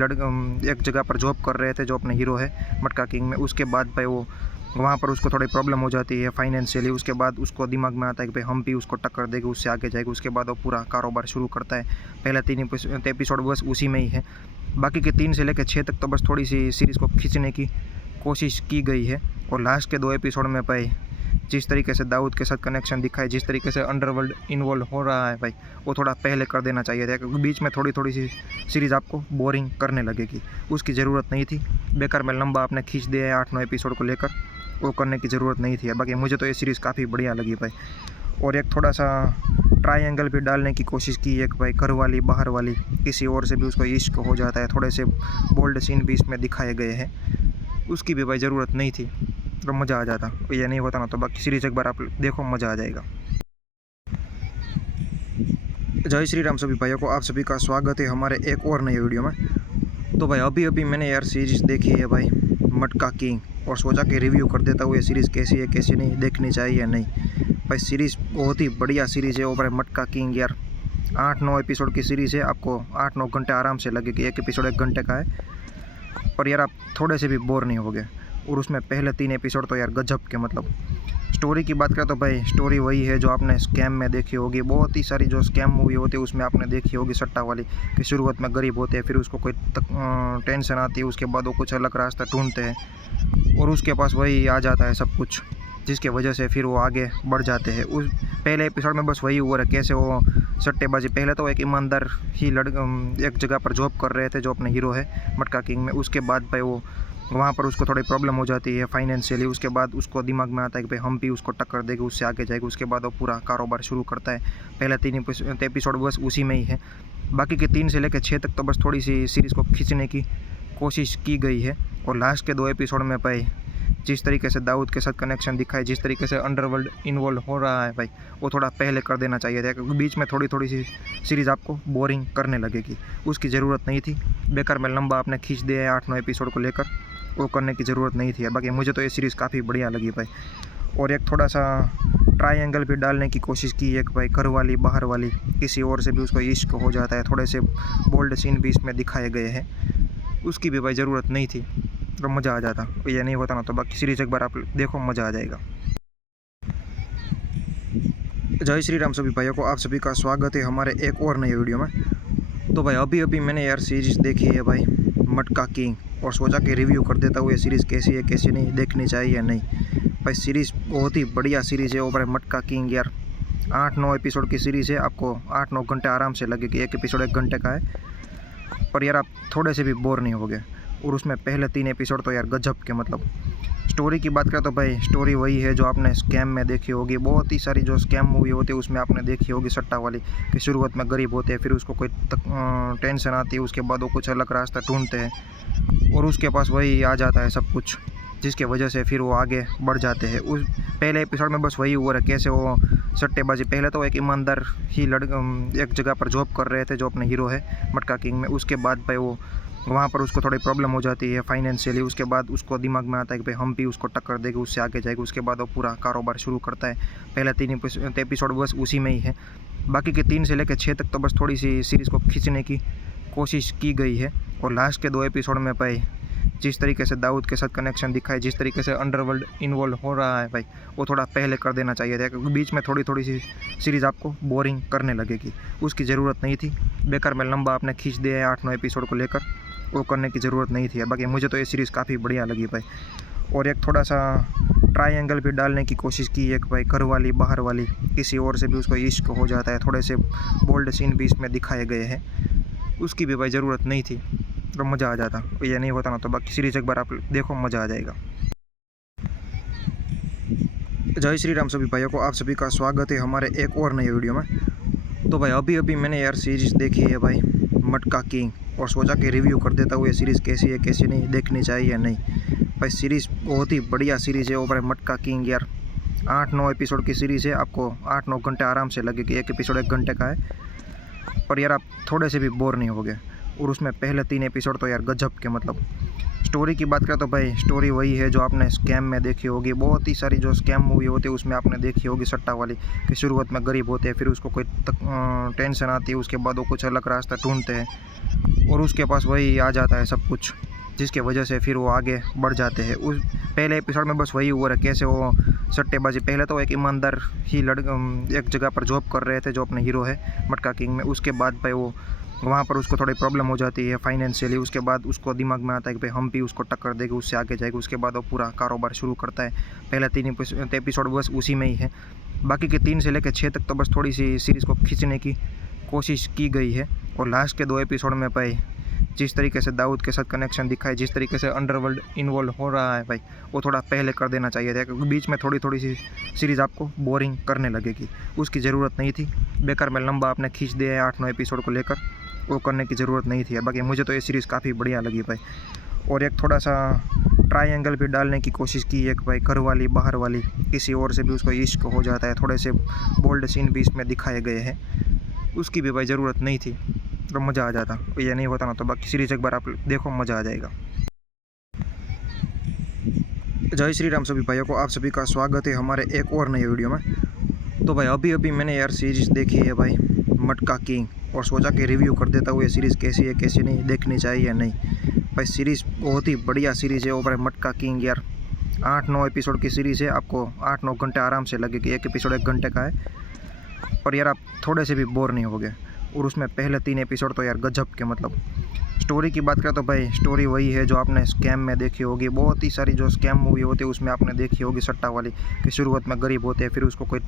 एक जगह पर जॉब कर रहे थे जो अपने हीरो है मटका किंग में। उसके बाद भाई वो वहाँ पर उसको थोड़ी प्रॉब्लम हो जाती है फाइनेंशियली। उसके बाद उसको दिमाग में आता है कि भाई हम भी उसको टक्कर देंगे, उससे आगे जाएगा। उसके बाद वो पूरा कारोबार शुरू करता है। पहला 3 एपिसोड बस उसी में ही है। बाकी के 3 से लेकर 6 तक तो बस थोड़ी सी सीरीज़ को खींचने की कोशिश की गई है। और लास्ट के 2 एपिसोड में भाई जिस तरीके से दाऊद के साथ कनेक्शन दिखाए, जिस तरीके से अंडरवर्ल्ड इन्वॉल्व हो रहा है भाई, वो थोड़ा पहले कर देना चाहिए था, क्योंकि बीच में थोड़ी थोड़ी सी सीरीज़ आपको बोरिंग करने लगेगी। उसकी ज़रूरत नहीं थी। बेकार में लंबा आपने खींच दिया है 8-9 एपिसोड को लेकर, वो करने की ज़रूरत नहीं थी। बाकी मुझे तो ये सीरीज़ काफ़ी बढ़िया लगी भाई। और एक थोड़ा सा ट्रायंगल भी डालने की कोशिश की, एक भाई घर वाली बाहर वाली, किसी और से भी उसको इश्क हो जाता है। थोड़े से बोल्ड सीन भी इसमें दिखाए गए हैं, उसकी भी भाई ज़रूरत नहीं थी, तो मज़ा आ जाता। ये नहीं होता ना तो बाकी सीरीज़ एक बार आप देखो, मज़ा आ जाएगा। जय श्री राम सभी भाइयों को, आप सभी का स्वागत है हमारे एक और नए वीडियो में। तो भाई अभी अभी मैंने यार सीरीज़ देखी है भाई मटका किंग, और सोचा कि रिव्यू कर देता हूँ ये सीरीज़ कैसी है कैसी नहीं, देखनी चाहिए या नहीं। भाई सीरीज़ बहुत ही बढ़िया सीरीज़ है। वो भाई मटका किंग यार 8-9 एपिसोड की सीरीज़ है। आपको 8-9 घंटे आराम से लगेगी। एक एपिसोड 1 घंटे का है, पर यार आप थोड़े से भी बोर नहीं होगे। और उसमें पहले 3 एपिसोड तो यार गजब के, मतलब स्टोरी की बात करें तो भाई स्टोरी वही है जो आपने स्कैम में देखी होगी। बहुत ही सारी जो स्कैम मूवी होती है उसमें आपने देखी होगी सट्टा वाली, कि शुरुआत में गरीब होते हैं, फिर उसको कोई टेंशन आती है, उसके बाद वो कुछ अलग रास्ता ढूंढते हैं और उसके पास वही आ जाता है सब कुछ, जिसके वजह से फिर वो आगे बढ़ जाते हैं। उस पहले एपिसोड में बस वही हुआ है कैसे वो सट्टेबाजी, पहले तो एक ईमानदार ही एक जगह पर जॉब कर रहे थे जो अपने हीरो है मटका किंग में। उसके बाद भाई वो वहाँ पर उसको थोड़ी प्रॉब्लम हो जाती है फाइनेंशियली। उसके बाद उसको दिमाग में आता है कि भाई हम भी उसको टक्कर देंगे, उससे आगे जाएगा। उसके बाद वो पूरा कारोबार शुरू करता है। पहला 3 एपिसोड बस उसी में ही है। बाकी के 3 से लेकर 6 तक तो बस थोड़ी सी सीरीज़ को खींचने की कोशिश की गई है। और लास्ट के 2 एपिसोड में भाई जिस तरीके से दाऊद के साथ कनेक्शन दिखाए, जिस तरीके से अंडरवर्ल्ड इन्वॉल्व हो रहा है भाई, वो थोड़ा पहले कर देना चाहिए था, क्योंकि बीच में थोड़ी थोड़ी सी सीरीज़ आपको बोरिंग करने लगेगी। उसकी ज़रूरत नहीं थी। बेकार में लंबा आपने खींच दिया है 8-9 एपिसोड को लेकर, वो करने की ज़रूरत नहीं थी। बाकी मुझे तो ये सीरीज़ काफ़ी बढ़िया लगी भाई। और एक थोड़ा सा ट्रायंगल भी डालने की कोशिश की, एक भाई घर वाली बाहर वाली, किसी और से भी उसको इश्क हो जाता है। थोड़े से बोल्ड सीन भी इसमें दिखाए गए हैं, उसकी भी भाई ज़रूरत नहीं थी, तो मज़ा आ जाता। ये नहीं होता ना तो बाकी सीरीज़ एक बार आप देखो, मज़ा आ जाएगा। जय श्री राम सभी भाइयों को आप सभी का स्वागत है हमारे एक और नए वीडियो में। तो भाई अभी अभी मैंने यार सीरीज़ देखी है भाई, मटका किंग, और सोचा कि रिव्यू कर देता हूँ ये सीरीज़ कैसी है कैसी नहीं, देखनी चाहिए या नहीं। भाई सीरीज़ बहुत ही बढ़िया सीरीज़ है वो भाई मटका किंग यार। 8-9 एपिसोड की सीरीज़ है, आपको 8-9 घंटे आराम से लगेगी। एक एपिसोड 1 घंटे का है, पर यार आप थोड़े से भी बोर नहीं होगे। और उसमें पहले 3 एपिसोड तो यार गजब के, मतलब स्टोरी की बात करें तो भाई स्टोरी वही है जो आपने स्कैम में देखी होगी। बहुत ही सारी जो स्कैम मूवी होती है उसमें आपने देखी होगी, सट्टा वाली, कि शुरुआत में गरीब होते हैं, फिर उसको कोई टेंशन आती है, उसके बाद वो कुछ अलग रास्ता ढूंढते हैं और उसके पास वही आ जाता है सब कुछ, जिसके वजह से फिर वो आगे बढ़ जाते हैं। उस पहले एपिसोड में बस वही हुआ है, कैसे वो सट्टेबाजी, पहले तो एक ईमानदार ही एक जगह पर जॉब कर रहे थे जो अपने हीरो है मटका किंग में। उसके बाद भाई वो वहाँ पर उसको थोड़ी प्रॉब्लम हो जाती है फाइनेंशियली। उसके बाद उसको दिमाग में आता है कि भाई हम भी उसको टक्कर देंगे, उससे आगे जाएगा। उसके बाद वो पूरा कारोबार शुरू करता है। पहले 3 एपिसोड बस उसी में ही है, बाकी के 3 से लेकर 6 तक तो बस थोड़ी सी सीरीज़ को खींचने की कोशिश की गई है। और लास्ट के 2 एपिसोड में भाई जिस तरीके से दाऊद के साथ कनेक्शन दिखाए, जिस तरीके से अंडरवर्ल्ड इन्वॉल्व हो रहा है भाई, वो थोड़ा पहले कर देना चाहिए था, क्योंकि बीच में थोड़ी थोड़ी सी सीरीज़ आपको बोरिंग करने लगेगी। उसकी ज़रूरत नहीं थी, बेकार में लंबा आपने खींच दिया है 8-9 एपिसोड को लेकर, वो करने की ज़रूरत नहीं थी। बाकी मुझे तो ये सीरीज़ काफ़ी बढ़िया लगी भाई। और एक थोड़ा सा ट्रायंगल भी डालने की कोशिश की, एक भाई घर वाली बाहर वाली, किसी और से भी उसको इश्क हो जाता है, थोड़े से बोल्ड सीन भी इसमें दिखाए गए हैं। उसकी भी भाई ज़रूरत नहीं थी, तो मज़ा आ जाता। ये नहीं होता ना तो बाकी सीरीज़ एक बार आप देखो, मज़ा आ जाएगा। जय श्री राम सभी भाइयों को आप सभी का स्वागत है हमारे एक और नए वीडियो में। तो भाई अभी अभी मैंने यार सीरीज़ देखी है भाई मटका किंग, और सोचा कि रिव्यू कर देता हूँ ये सीरीज़ कैसी है कैसी नहीं, देखनी चाहिए या नहीं। भाई सीरीज़ बहुत ही बढ़िया सीरीज़ है वो भाई मटका किंग यार। 8-9 एपिसोड की सीरीज़ है, आपको 8-9 घंटे आराम से लगेगी। एक एपिसोड 1 घंटे का है, पर यार आप थोड़े से भी बोर नहीं होगे। और उसमें पहले 3 एपिसोड तो यार गजब के, मतलब स्टोरी की बात करें तो भाई स्टोरी वही है जो आपने स्कैम में देखी होगी। बहुत ही सारी जो स्कैम मूवी होती है उसमें आपने देखी होगी, सट्टा वाली, कि शुरुआत में गरीब होते हैं, फिर उसको कोई टेंशन आती है, उसके बाद वो कुछ अलग रास्ता ढूंढते हैं और उसके पास वही आ जाता है सब कुछ, जिसके वजह से फिर वो आगे बढ़ जाते हैं। उस पहले एपिसोड में बस वही हुआ है, कैसे वो सट्टेबाजी, पहले तो एक ईमानदार ही एक जगह पर जॉब कर रहे थे जो अपने हीरो है मटका किंग में। उसके बाद भाई वो वहाँ पर उसको थोड़ी प्रॉब्लम हो जाती है फाइनेंशियली। उसके बाद उसको दिमाग में आता है कि भाई हम भी उसको टक्कर देंगे, उससे आगे जाएगा। उसके बाद वो पूरा कारोबार शुरू करता है। पहले 3 एपिसोड बस उसी में ही है, बाकी के 3 से लेकर 6 तक तो बस थोड़ी सी सीरीज़ को खींचने की कोशिश की गई है। और लास्ट के 2 एपिसोड में भाई जिस तरीके से दाऊद के साथ कनेक्शन दिखाए, जिस तरीके से अंडरवर्ल्ड इन्वॉल्व हो रहा है भाई, वो थोड़ा पहले कर देना चाहिए था, क्योंकि बीच में थोड़ी थोड़ी सी सीरीज़ आपको बोरिंग करने लगेगी। उसकी ज़रूरत नहीं थी, बेकार में लंबा आपने खींच दिया है 8-9 एपिसोड को लेकर, वो करने की ज़रूरत नहीं थी। बाकी मुझे तो ये सीरीज़ काफ़ी बढ़िया लगी भाई। और एक थोड़ा सा ट्रायंगल भी डालने की कोशिश की, एक भाई घर वाली बाहर वाली, किसी और से भी उसको इश्क हो जाता है, थोड़े से बोल्ड सीन भी इसमें दिखाए गए हैं। उसकी भी भाई ज़रूरत नहीं थी, तो मज़ा आ जाता। ये नहीं होता ना तो बाकी सीरीज़ एक बार आप देखो, मज़ा आ जाएगा। जय श्री राम सभी भाइयों को आप सभी का स्वागत है हमारे एक और नए वीडियो में। तो भाई अभी अभी मैंने यार सीरीज़ देखी है भाई मटका किंग, और सोचा कि रिव्यू कर देता हूँ ये सीरीज़ कैसी है कैसी नहीं, देखनी चाहिए या नहीं। भाई सीरीज़ बहुत ही बढ़िया सीरीज़ है वो भाई मटका किंग यार। 8-9 एपिसोड की सीरीज़ है, आपको 8-9 घंटे आराम से लगेगी। एक एपिसोड 1 घंटे का है, पर यार आप थोड़े से भी बोर नहीं होगे। और उसमें पहले 3 एपिसोड तो यार गजब के, मतलब स्टोरी की बात करें तो भाई स्टोरी वही है जो आपने स्कैम में देखी होगी। बहुत ही सारी जो स्कैम मूवी होती है उसमें आपने देखी होगी, सट्टा वाली, कि शुरुआत में गरीब होते हैं, फिर उसको कोई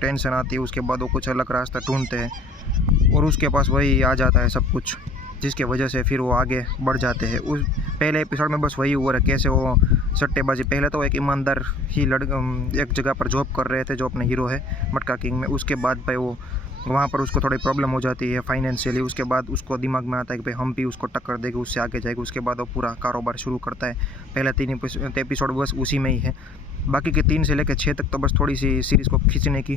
टेंशन आती है, उसके बाद वो कुछ अलग रास्ता ढूंढते हैं और उसके पास वही आ जाता है सब कुछ, जिसके वजह से फिर वो आगे बढ़ जाते हैं। उस पहले एपिसोड में बस वही हुआ है, कैसे वो सट्टेबाजी, पहले तो एक ईमानदार ही एक जगह पर जॉब कर रहे थे जो अपने हीरो है मटका किंग में। उसके बाद भाई वो वहाँ पर उसको थोड़ी प्रॉब्लम हो जाती है फाइनेंशियली। उसके बाद उसको दिमाग में आता है कि भाई हम भी उसको टक्कर देंगे, उससे आगे जाएगा। उसके बाद वो पूरा कारोबार शुरू करता है। पहले 3 एपिसोड बस उसी में ही है, बाकी के 3 से लेकर 6 तक तो बस थोड़ी सी सीरीज़ को खींचने की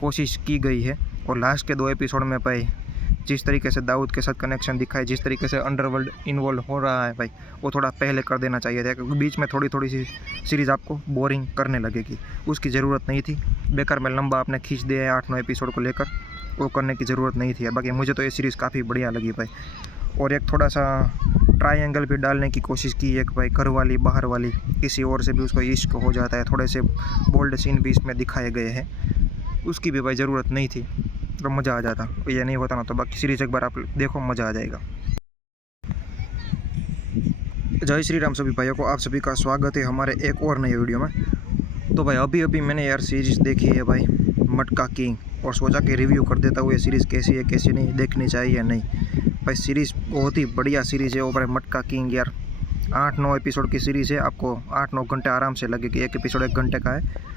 कोशिश की गई है। और लास्ट के 2 एपिसोड में भाई जिस तरीके से दाऊद के साथ कनेक्शन दिखाए, जिस तरीके से अंडरवर्ल्ड इन्वॉल्व हो रहा है भाई, वो थोड़ा पहले कर देना चाहिए था, क्योंकि बीच में थोड़ी थोड़ी सी सीरीज़ आपको बोरिंग करने लगेगी। उसकी ज़रूरत नहीं थी, बेकार में लंबा आपने खींच दिया है 8-9 एपिसोड को लेकर, वो करने की ज़रूरत नहीं थी। बाकी मुझे तो ये सीरीज़ काफ़ी बढ़िया लगी भाई। और एक थोड़ा सा ट्रायंगल भी डालने की कोशिश की, एक भाई घर वाली बाहर वाली, किसी और से भी उसको इश्क हो जाता है, थोड़े से बोल्ड सीन भी इसमें दिखाए गए हैं। उसकी भी भाई ज़रूरत नहीं थी, तो मज़ा आ जाता। ये नहीं होता ना तो बाकी सीरीज़ एक बार आप देखो, मज़ा आ जाएगा। जय श्री राम सभी भाइयों को, आप सभी का स्वागत है हमारे एक और नए वीडियो में। तो भाई अभी अभी मैंने यार सीरीज़ देखी है भाई, मटका किंग, और सोचा कि रिव्यू कर देता हूँ ये सीरीज़ कैसी है कैसी नहीं, देखनी चाहिए या नहीं। भाई सीरीज़ बहुत ही बढ़िया सीरीज़ है वो भाई, मटका किंग यार। 8-9 एपिसोड की सीरीज़ है, आपको 8-9 घंटे आराम से लगेगी। एक एपिसोड 1 घंटे का है,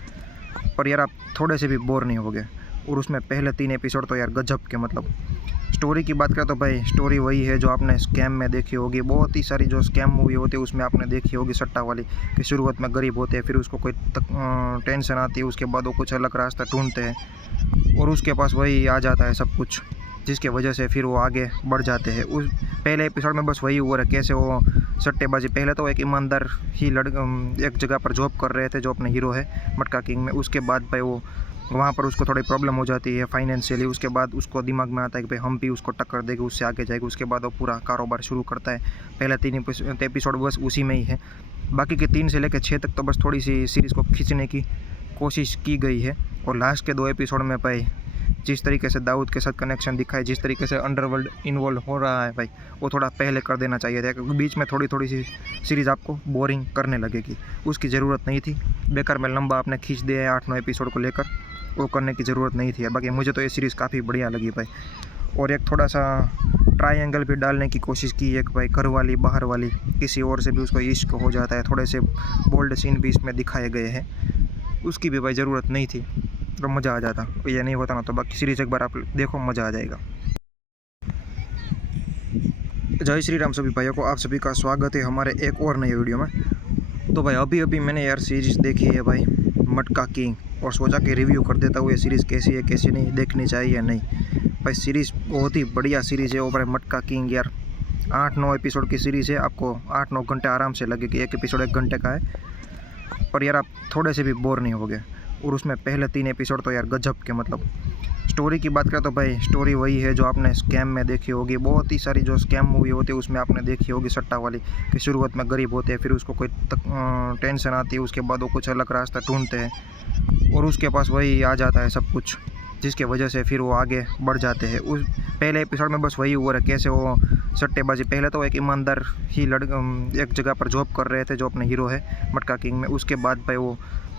पर यार आप थोड़े से भी बोर नहीं होगे। और उसमें पहले 3 एपिसोड तो यार गजब के, मतलब स्टोरी की बात करें तो भाई स्टोरी वही है जो आपने स्कैम में देखी होगी। बहुत ही सारी जो स्कैम मूवी होती है उसमें आपने देखी होगी, सट्टा वाली, कि शुरुआत में गरीब होते हैं, फिर उसको कोई टेंशन आती है, उसके बाद वो कुछ अलग रास्ता ढूंढते हैं और उसके पास वही आ जाता है सब कुछ, जिसके वजह से फिर वो आगे बढ़ जाते हैं। उस पहले एपिसोड में बस वही हुआ है, कैसे वो सट्टेबाजी, पहले तो एक ईमानदार ही एक जगह पर जॉब कर रहे थे जो अपने हीरो है मटका किंग में। उसके बाद भाई वो वहाँ पर उसको थोड़ी प्रॉब्लम हो जाती है फाइनेंशियली। उसके बाद उसको दिमाग में आता है कि भाई हम भी उसको टक्कर देंगे, उससे आगे जाएगा। उसके बाद वो पूरा कारोबार शुरू करता है। पहले 3 एपिसोड बस उसी में ही है, बाकी के 3 से लेकर 6 तक तो बस थोड़ी सी सीरीज़ को खींचने की कोशिश की गई है। और लास्ट के 2 एपिसोड में भाई जिस तरीके से दाऊद के साथ कनेक्शन दिखाए, जिस तरीके से अंडरवर्ल्ड इन्वॉल्व हो रहा है भाई, वो थोड़ा पहले कर देना चाहिए था, क्योंकि बीच में थोड़ी थोड़ी सी सीरीज़ आपको बोरिंग करने लगेगी। उसकी ज़रूरत नहीं थी, बेकार में लंबा आपने खींच दिया है 8-9 एपिसोड को लेकर, वो करने की ज़रूरत नहीं थी। बाकी मुझे तो ये सीरीज़ काफ़ी बढ़िया लगी भाई। और एक थोड़ा सा ट्रायंगल भी डालने की कोशिश की है कि भाई घर वाली बाहर वाली, किसी और से भी उसको इश्क हो जाता है। थोड़े से बोल्ड सीन भी इसमें दिखाए गए हैं, उसकी भी भाई ज़रूरत नहीं थी, तो मज़ा आ जाता। ये नहीं होता ना तो बाकी सीरीज़ एक बार आप देखो, मज़ा आ जाएगा। जय श्री राम सभी भाइयों को, आप सभी का स्वागत है हमारे एक और नए वीडियो में। तो भाई अभी अभी मैंने यार सीरीज़ देखी है भाई, मटका किंग, और सोचा कि रिव्यू कर देता हूँ ये सीरीज़ कैसी है कैसी नहीं, देखनी चाहिए या नहीं। भाई सीरीज़ बहुत ही बढ़िया सीरीज़ है वो भाई, मटका किंग यार। 8-9 एपिसोड की सीरीज़ है, आपको 8-9 घंटे आराम से लगेगी। एक एपिसोड 1 घंटे का है, पर यार आप थोड़े से भी बोर नहीं होगे। और उसमें पहले 3 एपिसोड तो यार गजब के, मतलब स्टोरी की बात करें तो भाई स्टोरी वही है जो आपने स्कैम में देखी होगी। बहुत ही सारी जो स्कैम मूवी होती है उसमें आपने देखी होगी, सट्टा वाली, कि शुरुआत में गरीब होते हैं, फिर उसको कोई टेंशन आती है, उसके बाद वो कुछ अलग रास्ता ढूंढते हैं और उसके पास वही आ जाता है सब कुछ, जिसके वजह से फिर वो आगे बढ़ जाते हैं। उस पहले एपिसोड में बस वही हुआ है, कैसे वो सट्टेबाजी, पहले तो एक ईमानदार ही एक जगह पर जॉब कर रहे थे जो अपने हीरो है मटका किंग में। उसके बाद भाई वो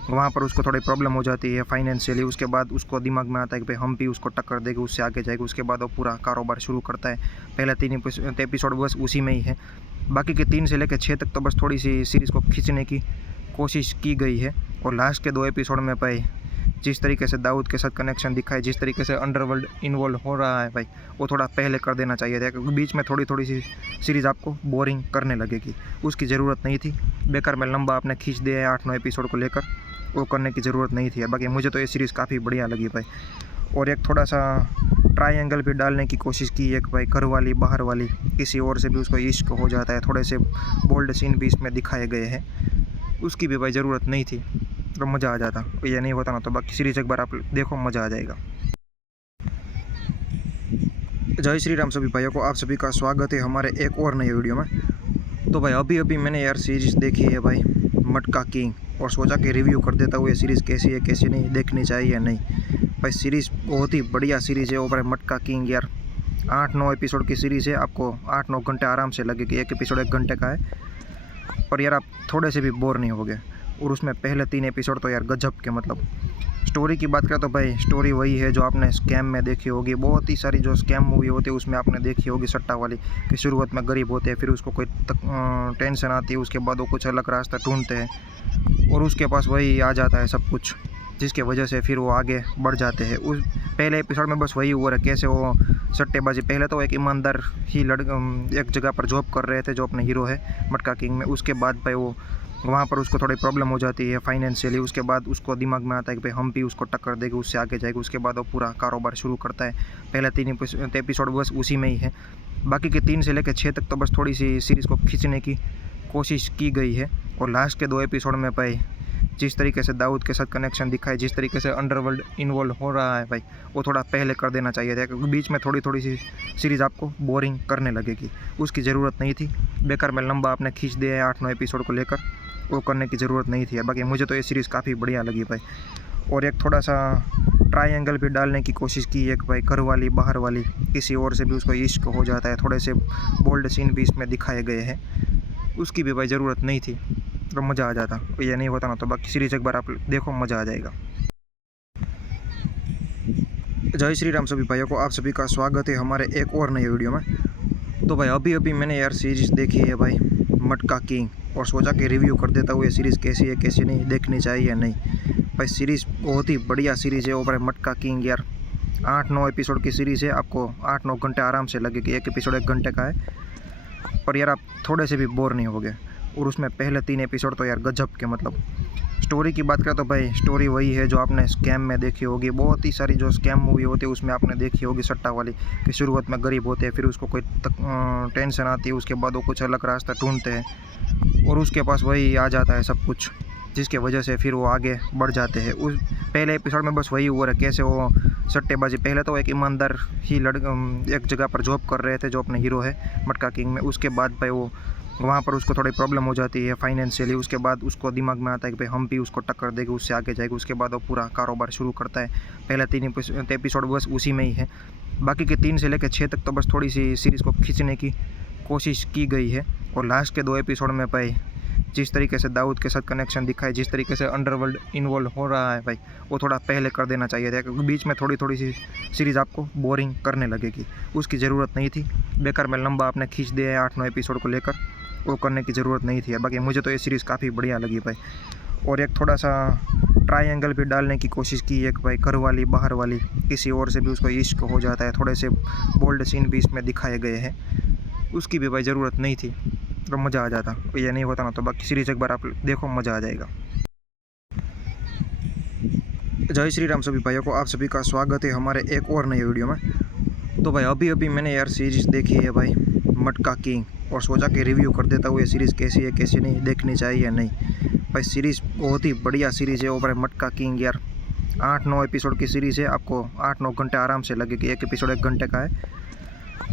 वहाँ पर उसको थोड़ी प्रॉब्लम हो जाती है फाइनेंशियली। उसके बाद उसको दिमाग में आता है कि भाई हम भी उसको टक्कर देंगे, उससे आगे जाएगा। उसके बाद वो पूरा कारोबार शुरू करता है। पहले 3 एपिसोड बस उसी में ही है, बाकी के 3 से लेकर 6 तक तो बस थोड़ी सी सीरीज़ को खींचने की कोशिश की गई है। और लास्ट के 2 एपिसोड में भाई जिस तरीके से दाऊद के साथ कनेक्शन दिखाए, जिस तरीके से अंडरवर्ल्ड इन्वॉल्व हो रहा है भाई, वो थोड़ा पहले कर देना चाहिए था, क्योंकि बीच में थोड़ी थोड़ी सी सीरीज़ आपको बोरिंग करने लगेगी। उसकी ज़रूरत नहीं थी, बेकार में लंबा आपने खींच दिया है 8-9 एपिसोड को लेकर, वो करने की ज़रूरत नहीं थी। बाकी मुझे तो ये सीरीज़ काफ़ी बढ़िया लगी भाई। और एक थोड़ा सा ट्रायंगल भी डालने की कोशिश की है कि भाई घर वाली बाहर वाली, किसी और से भी उसको इश्क हो जाता है। थोड़े से बोल्ड सीन भी इसमें दिखाए गए हैं, उसकी भी भाई ज़रूरत नहीं थी, तो मज़ा आ जाता। ये नहीं होता ना तो बाकी सीरीज़ एक बार आप देखो, मज़ा आ जाएगा। जय श्री राम सभी भाइयों को, आप सभी का स्वागत है हमारे एक और नए वीडियो में। तो भाई अभी अभी मैंने यार सीरीज़ देखी है भाई, मटका किंग, और सोचा कि रिव्यू कर देता हूँ ये सीरीज़ कैसी है कैसी नहीं, देखनी चाहिए या नहीं। भाई सीरीज़ बहुत ही बढ़िया सीरीज़ है वो भाई, मटका किंग यार। 8-9 एपिसोड की सीरीज़ है, आपको 8-9 घंटे आराम से लगेगी। एक एपिसोड 1 घंटे का है, पर यार आप थोड़े से भी बोर नहीं होगे। और उसमें पहले 3 एपिसोड तो यार गजब के, मतलब स्टोरी की बात करें तो भाई स्टोरी वही है जो आपने स्कैम में देखी होगी। बहुत ही सारी जो स्कैम मूवी होती है उसमें आपने देखी होगी, सट्टा वाली, कि शुरुआत में गरीब होते हैं, फिर उसको कोई टेंशन आती है, उसके बाद वो कुछ अलग रास्ता ढूंढते हैं और उसके पास वही आ जाता है सब कुछ, जिसके वजह से फिर वो आगे बढ़ जाते हैं। उस पहले एपिसोड में बस वही हुआ है, कैसे वो सट्टेबाजी, पहले तो एक ईमानदार ही एक जगह पर जॉब कर रहे थे जो अपने हीरो है मटका किंग में। उसके बाद भाई वो वहाँ पर उसको थोड़ी प्रॉब्लम हो जाती है फाइनेंशियली। उसके बाद उसको दिमाग में आता है कि भाई हम भी उसको टक्कर देंगे, उससे आगे जाएगा। उसके बाद वो पूरा कारोबार शुरू करता है। पहले 3 एपिसोड बस उसी में ही है, बाकी के 3 से लेकर 6 तक तो बस थोड़ी सी सीरीज़ को खींचने की कोशिश की गई है। और लास्ट के 2 एपिसोड में भाई जिस तरीके से दाऊद के साथ कनेक्शन दिखाए, जिस तरीके से अंडरवर्ल्ड इन्वॉल्व हो रहा है भाई, वो थोड़ा पहले कर देना चाहिए था, क्योंकि बीच में थोड़ी थोड़ी सी सीरीज़ आपको बोरिंग करने लगेगी। उसकी ज़रूरत नहीं थी, बेकार में लंबा आपने खींच दिया है 8-9 एपिसोड को लेकर, वो करने की ज़रूरत नहीं थी। बाकी मुझे तो ये सीरीज़ काफ़ी बढ़िया लगी भाई। और एक थोड़ा सा ट्रायंगल भी डालने की कोशिश की है कि भाई घर वाली बाहर वाली किसी और से भी उसको इश्क हो जाता है। थोड़े से बोल्ड सीन भी इसमें दिखाए गए हैं, उसकी भी भाई ज़रूरत नहीं थी तो मज़ा आ जाता। ये नहीं होता ना तो बाकी सीरीज़ एक बार आप देखो, मज़ा आ जाएगा। जय श्री राम सभी भाइयों को, आप सभी का स्वागत है हमारे एक और नए वीडियो में। तो भाई अभी मैंने यार सीरीज़ देखी है भाई मटका किंग, और सोचा कि रिव्यू कर देता हूँ ये सीरीज़ कैसी है कैसी नहीं, देखनी चाहिए या नहीं। भाई सीरीज़ बहुत ही बढ़िया सीरीज़ है। वो भाई मटका किंग यार 8-9 एपिसोड की सीरीज़ है। आपको 8-9 घंटे आराम से लगेगी, एक एपिसोड 1 घंटे का है। पर यार आप थोड़े से भी बोर नहीं होगे। और उसमें पहले 3 एपिसोड तो यार गजब के, मतलब स्टोरी की बात करें तो भाई स्टोरी वही है जो आपने स्कैम में देखी होगी। बहुत ही सारी जो स्कैम मूवी होती है उसमें आपने देखी होगी सट्टा वाली, कि शुरुआत में गरीब होते हैं, फिर उसको कोई टेंशन आती है, उसके बाद वो कुछ अलग रास्ता ढूंढते हैं और उसके पास वही आ जाता है सब कुछ, जिसके वजह से फिर वो आगे बढ़ जाते हैं। उस पहले एपिसोड में बस वही हुआ है कैसे वो सट्टेबाजी, पहले तो एक ईमानदार ही एक जगह पर जॉब कर रहे थे जो अपने हीरो है मटका किंग में। उसके बाद भाई वो वहाँ पर उसको थोड़ी प्रॉब्लम हो जाती है फाइनेंशियली। उसके बाद उसको दिमाग में आता है कि भाई हम भी उसको टक्कर देंगे, उससे आगे जाएगा। उसके बाद वो पूरा कारोबार शुरू करता है। पहले 3 एपिसोड बस उसी में ही है, बाकी के 3 से लेकर 6 तक तो बस थोड़ी सी सीरीज़ को खींचने की कोशिश की गई है। और लास्ट के 2 एपिसोड में भाई जिस तरीके से दाऊद के साथ कनेक्शन दिखाए, जिस तरीके से अंडरवर्ल्ड इन्वॉल्व हो रहा है भाई, वो थोड़ा पहले कर देना चाहिए था, क्योंकि बीच में थोड़ी सी सीरीज़ आपको बोरिंग करने लगेगी। उसकी ज़रूरत नहीं थी। बेकार में लंबा आपने खींच दिया है 8-9 एपिसोड को लेकर, वो करने की ज़रूरत नहीं थी। बाकी मुझे तो ये सीरीज़ काफ़ी बढ़िया लगी भाई। और एक थोड़ा सा ट्रायंगल भी डालने की कोशिश की है कि भाई घर वाली बाहर वाली किसी और से भी उसको इश्क हो जाता है। थोड़े से बोल्ड सीन भी इसमें दिखाए गए हैं, उसकी भी भाई ज़रूरत नहीं थी तो मज़ा आ जाता। ये नहीं होता ना तो बाकी सीरीज़ एक बार आप देखो, मज़ा आ जाएगा। जय श्री राम सभी भाइयों को, आप सभी का स्वागत है हमारे एक और नए वीडियो में। तो भाई अभी मैंने यार सीरीज़ देखी है भाई मटका किंग, और सोचा कि रिव्यू कर देता हूँ ये सीरीज़ कैसी है कैसी नहीं, देखनी चाहिए या नहीं। भाई सीरीज़ बहुत ही बढ़िया सीरीज़ है। वो भाई मटका किंग यार 8-9 एपिसोड की सीरीज़ है। आपको 8-9 घंटे आराम से लगेगी, एक एपिसोड 1 घंटे का है।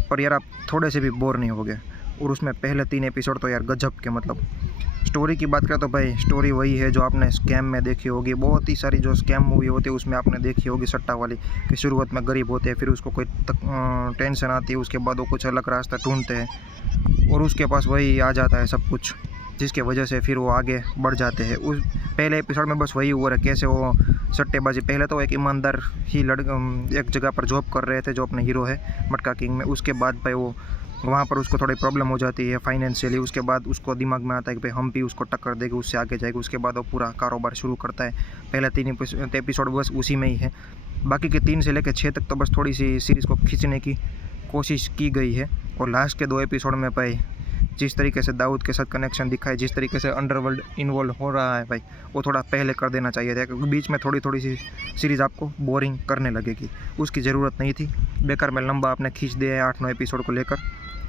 पर यार आप थोड़े से भी बोर नहीं होगे। और उसमें पहले 3 एपिसोड तो यार गजब के, मतलब स्टोरी की बात करें तो भाई स्टोरी वही है जो आपने स्कैम में देखी होगी। बहुत ही सारी जो स्कैम मूवी होती है उसमें आपने देखी होगी सट्टा वाली, कि शुरुआत में गरीब होते हैं, फिर उसको कोई टेंशन आती है, उसके बाद वो कुछ अलग रास्ता ढूंढते हैं और उसके पास वही आ जाता है सब कुछ, जिसके वजह से फिर वो आगे बढ़ जाते हैं। उस पहले एपिसोड में बस वही हुआ है कैसे वो सट्टेबाजी, पहले तो एक ईमानदार ही एक जगह पर जॉब कर रहे थे जो अपने हीरो है मटका किंग में। उसके बाद भाई वो वहाँ पर उसको थोड़ी प्रॉब्लम हो जाती है फाइनेंशियली। उसके बाद उसको दिमाग में आता है कि भाई हम भी उसको टक्कर देंगे, उससे आगे जाएगा। उसके बाद वो पूरा कारोबार शुरू करता है। पहले 3 एपिसोड बस उसी में ही है, बाकी के 3 से लेकर 6 तक तो बस थोड़ी सी सीरीज़ को खींचने की कोशिश की गई है। और लास्ट के 2 एपिसोड में भाई जिस तरीके से दाऊद के साथ कनेक्शन दिखाए, जिस तरीके से अंडरवर्ल्ड इन्वॉल्व हो रहा है भाई, वो थोड़ा पहले कर देना चाहिए था, क्योंकि बीच में थोड़ी सी सीरीज़ आपको बोरिंग करने लगेगी। उसकी ज़रूरत नहीं थी। बेकार में लंबा आपने खींच दिया है 8-9 एपिसोड को लेकर,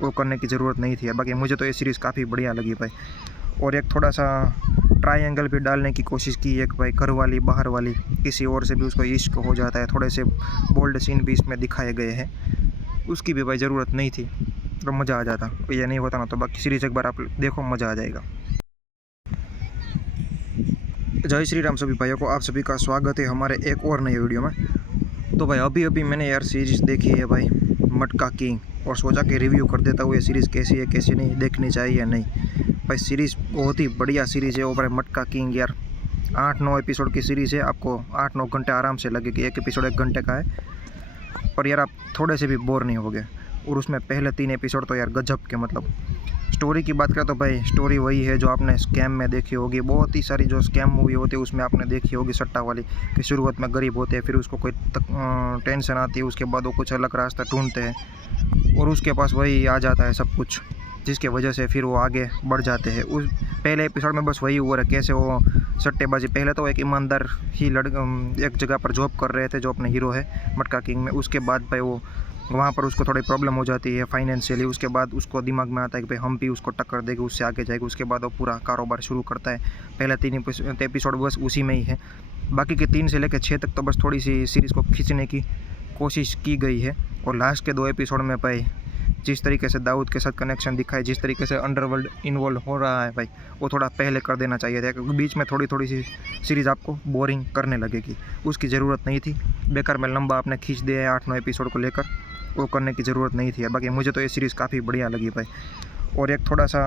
वो करने की ज़रूरत नहीं थी। बाकी मुझे तो ये सीरीज़ काफ़ी बढ़िया लगी भाई। और एक थोड़ा सा ट्रायंगल भी डालने की कोशिश की है कि भाई घर वाली बाहर वाली किसी और से भी उसको इश्क हो जाता है। थोड़े से बोल्ड सीन भी इसमें दिखाए गए हैं, उसकी भी भाई ज़रूरत नहीं थी तो मज़ा आ जाता। ये नहीं होता ना तो बाकी सीरीज़ एक बार आप देखो, मज़ा आ जाएगा। जय श्री राम सभी भाइयों को, आप सभी का स्वागत है हमारे एक और नए वीडियो में। तो भाई अभी मैंने यार सीरीज़ देखी है भाई मटका किंग, और सोचा कि रिव्यू कर देता हूँ ये सीरीज़ कैसी है कैसी नहीं, देखनी चाहिए या नहीं। भाई सीरीज़ बहुत ही बढ़िया सीरीज़ है। वो भाई मटका किंग यार 8-9 एपिसोड की सीरीज़ है। आपको 8-9 घंटे आराम से लगेगी, एक एपिसोड 1 घंटे का है। पर यार आप थोड़े से भी बोर नहीं होगे। और उसमें पहले 3 एपिसोड तो यार गजब के, मतलब स्टोरी की बात करें तो भाई स्टोरी वही है जो आपने स्कैम में देखी होगी। बहुत ही सारी जो स्कैम मूवी होती है उसमें आपने देखी होगी सट्टा वाली, कि शुरुआत में गरीब होते हैं, फिर उसको कोई टेंशन आती है, उसके बाद वो कुछ अलग रास्ता ढूंढते हैं और उसके पास वही आ जाता है सब कुछ, जिसके वजह से फिर वो आगे बढ़ जाते हैं। उस पहले एपिसोड में बस वही हुआ है कैसे वो सट्टेबाजी, पहले तो एक ईमानदार ही एक जगह पर जॉब कर रहे थे जो अपने हीरो है मटका किंग में। उसके बाद भाई वो वहाँ पर उसको थोड़ी प्रॉब्लम हो जाती है फाइनेंशियली। उसके बाद उसको दिमाग में आता है कि भाई हम भी उसको टक्कर देंगे, उससे आगे जाएगा। उसके बाद वो पूरा कारोबार शुरू करता है। पहले 3 एपिसोड बस उसी में ही है, बाकी के 3 से लेकर 6 तक तो बस थोड़ी सी सीरीज़ को खींचने की कोशिश की गई है। और लास्ट के 2 एपिसोड में भाई जिस तरीके से दाऊद के साथ कनेक्शन दिखा है, जिस तरीके से अंडरवर्ल्ड इन्वॉल्व हो रहा है भाई, वो थोड़ा पहले कर देना चाहिए था, क्योंकि बीच में थोड़ी थोड़ी सी सीरीज़ आपको बोरिंग करने लगेगी, उसकी ज़रूरत नहीं थी। बेकार में लंबा आपने खींच दिया है 8-9 एपिसोड को लेकर, वो करने की ज़रूरत नहीं थी। बाकी मुझे तो ये सीरीज़ काफ़ी बढ़िया लगी भाई। और एक थोड़ा सा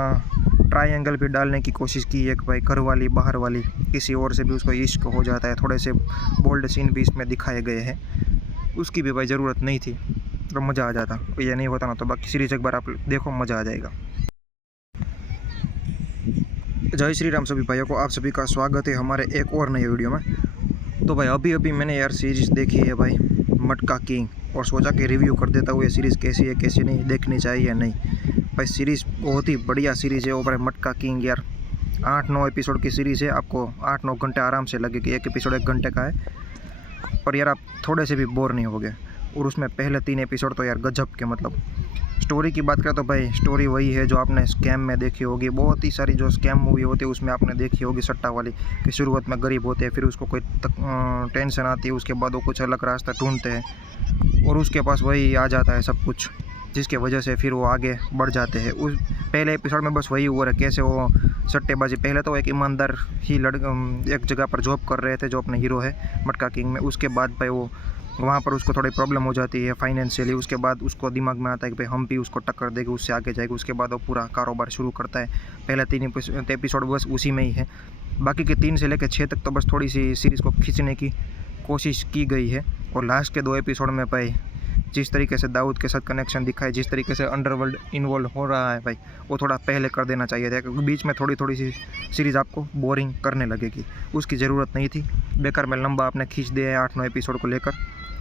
ट्रायंगल भी डालने की कोशिश की, एक भाई घर वाली बाहर वाली, किसी और से भी उसको इश्क हो जाता है, थोड़े से बोल्ड सीन भी इसमें दिखाए गए हैं, उसकी भी भाई ज़रूरत नहीं थी, तो मज़ा आ जाता। ये नहीं होता ना तो बाकी सीरीज़ एक बार आप देखो, मज़ा आ जाएगा। जय श्री राम सभी भाइयों को, आप सभी का स्वागत है हमारे एक और नए वीडियो में। तो भाई अभी मैंने यार सीरीज़ देखी है भाई, मटका किंग, और सोचा कि रिव्यू कर देता हूँ ये सीरीज़ कैसी है कैसी नहीं, देखनी चाहिए या नहीं। भाई सीरीज़ बहुत ही बढ़िया सीरीज़ है। वो भाई मटका किंग यार 8-9 एपिसोड की सीरीज़ है, आपको 8-9 घंटे आराम से लगेगी, एक एपिसोड 1 घंटे का है, पर यार आप थोड़े से भी बोर नहीं होगे। और उसमें पहले 3 एपिसोड तो यार गजब के, मतलब स्टोरी की बात करें तो भाई स्टोरी वही है जो आपने स्कैम में देखी होगी, बहुत ही सारी जो स्कैम मूवी होती है उसमें आपने देखी होगी, सट्टा वाली, कि शुरुआत में गरीब होते हैं, फिर उसको कोई टेंशन आती है, उसके बाद वो कुछ अलग रास्ता ढूंढते हैं और उसके पास वही आ जाता है सब कुछ, जिसके वजह से फिर वो आगे बढ़ जाते हैं। उस पहले एपिसोड में बस वही हुआ है, कैसे वो सट्टेबाजी, पहले तो एक ईमानदार ही एक जगह पर जॉब कर रहे थे जो अपने हीरो है मटका किंग में, उसके बाद भाई वो वहाँ पर उसको थोड़ी प्रॉब्लम हो जाती है फाइनेंशियली, उसके बाद उसको दिमाग में आता है कि भाई हम भी उसको टक्कर देंगे, उससे आगे जाएगा, उसके बाद वो पूरा कारोबार शुरू करता है। पहले 3 एपिसोड बस उसी में ही है, बाकी के 3 से लेकर 6 तक तो बस थोड़ी सी सीरीज़ को खींचने की कोशिश की गई है। और लास्ट के 2 एपिसोड में भाई जिस तरीके से दाऊद के साथ कनेक्शन दिखा है, जिस तरीके से अंडरवर्ल्ड इन्वॉल्व हो रहा है भाई, वो थोड़ा पहले कर देना चाहिए था, क्योंकि बीच में थोड़ी थोड़ी सी सीरीज़ आपको बोरिंग करने लगेगी, उसकी ज़रूरत नहीं थी। बेकार में लंबा आपने खींच दिया है 8-9 एपिसोड को लेकर,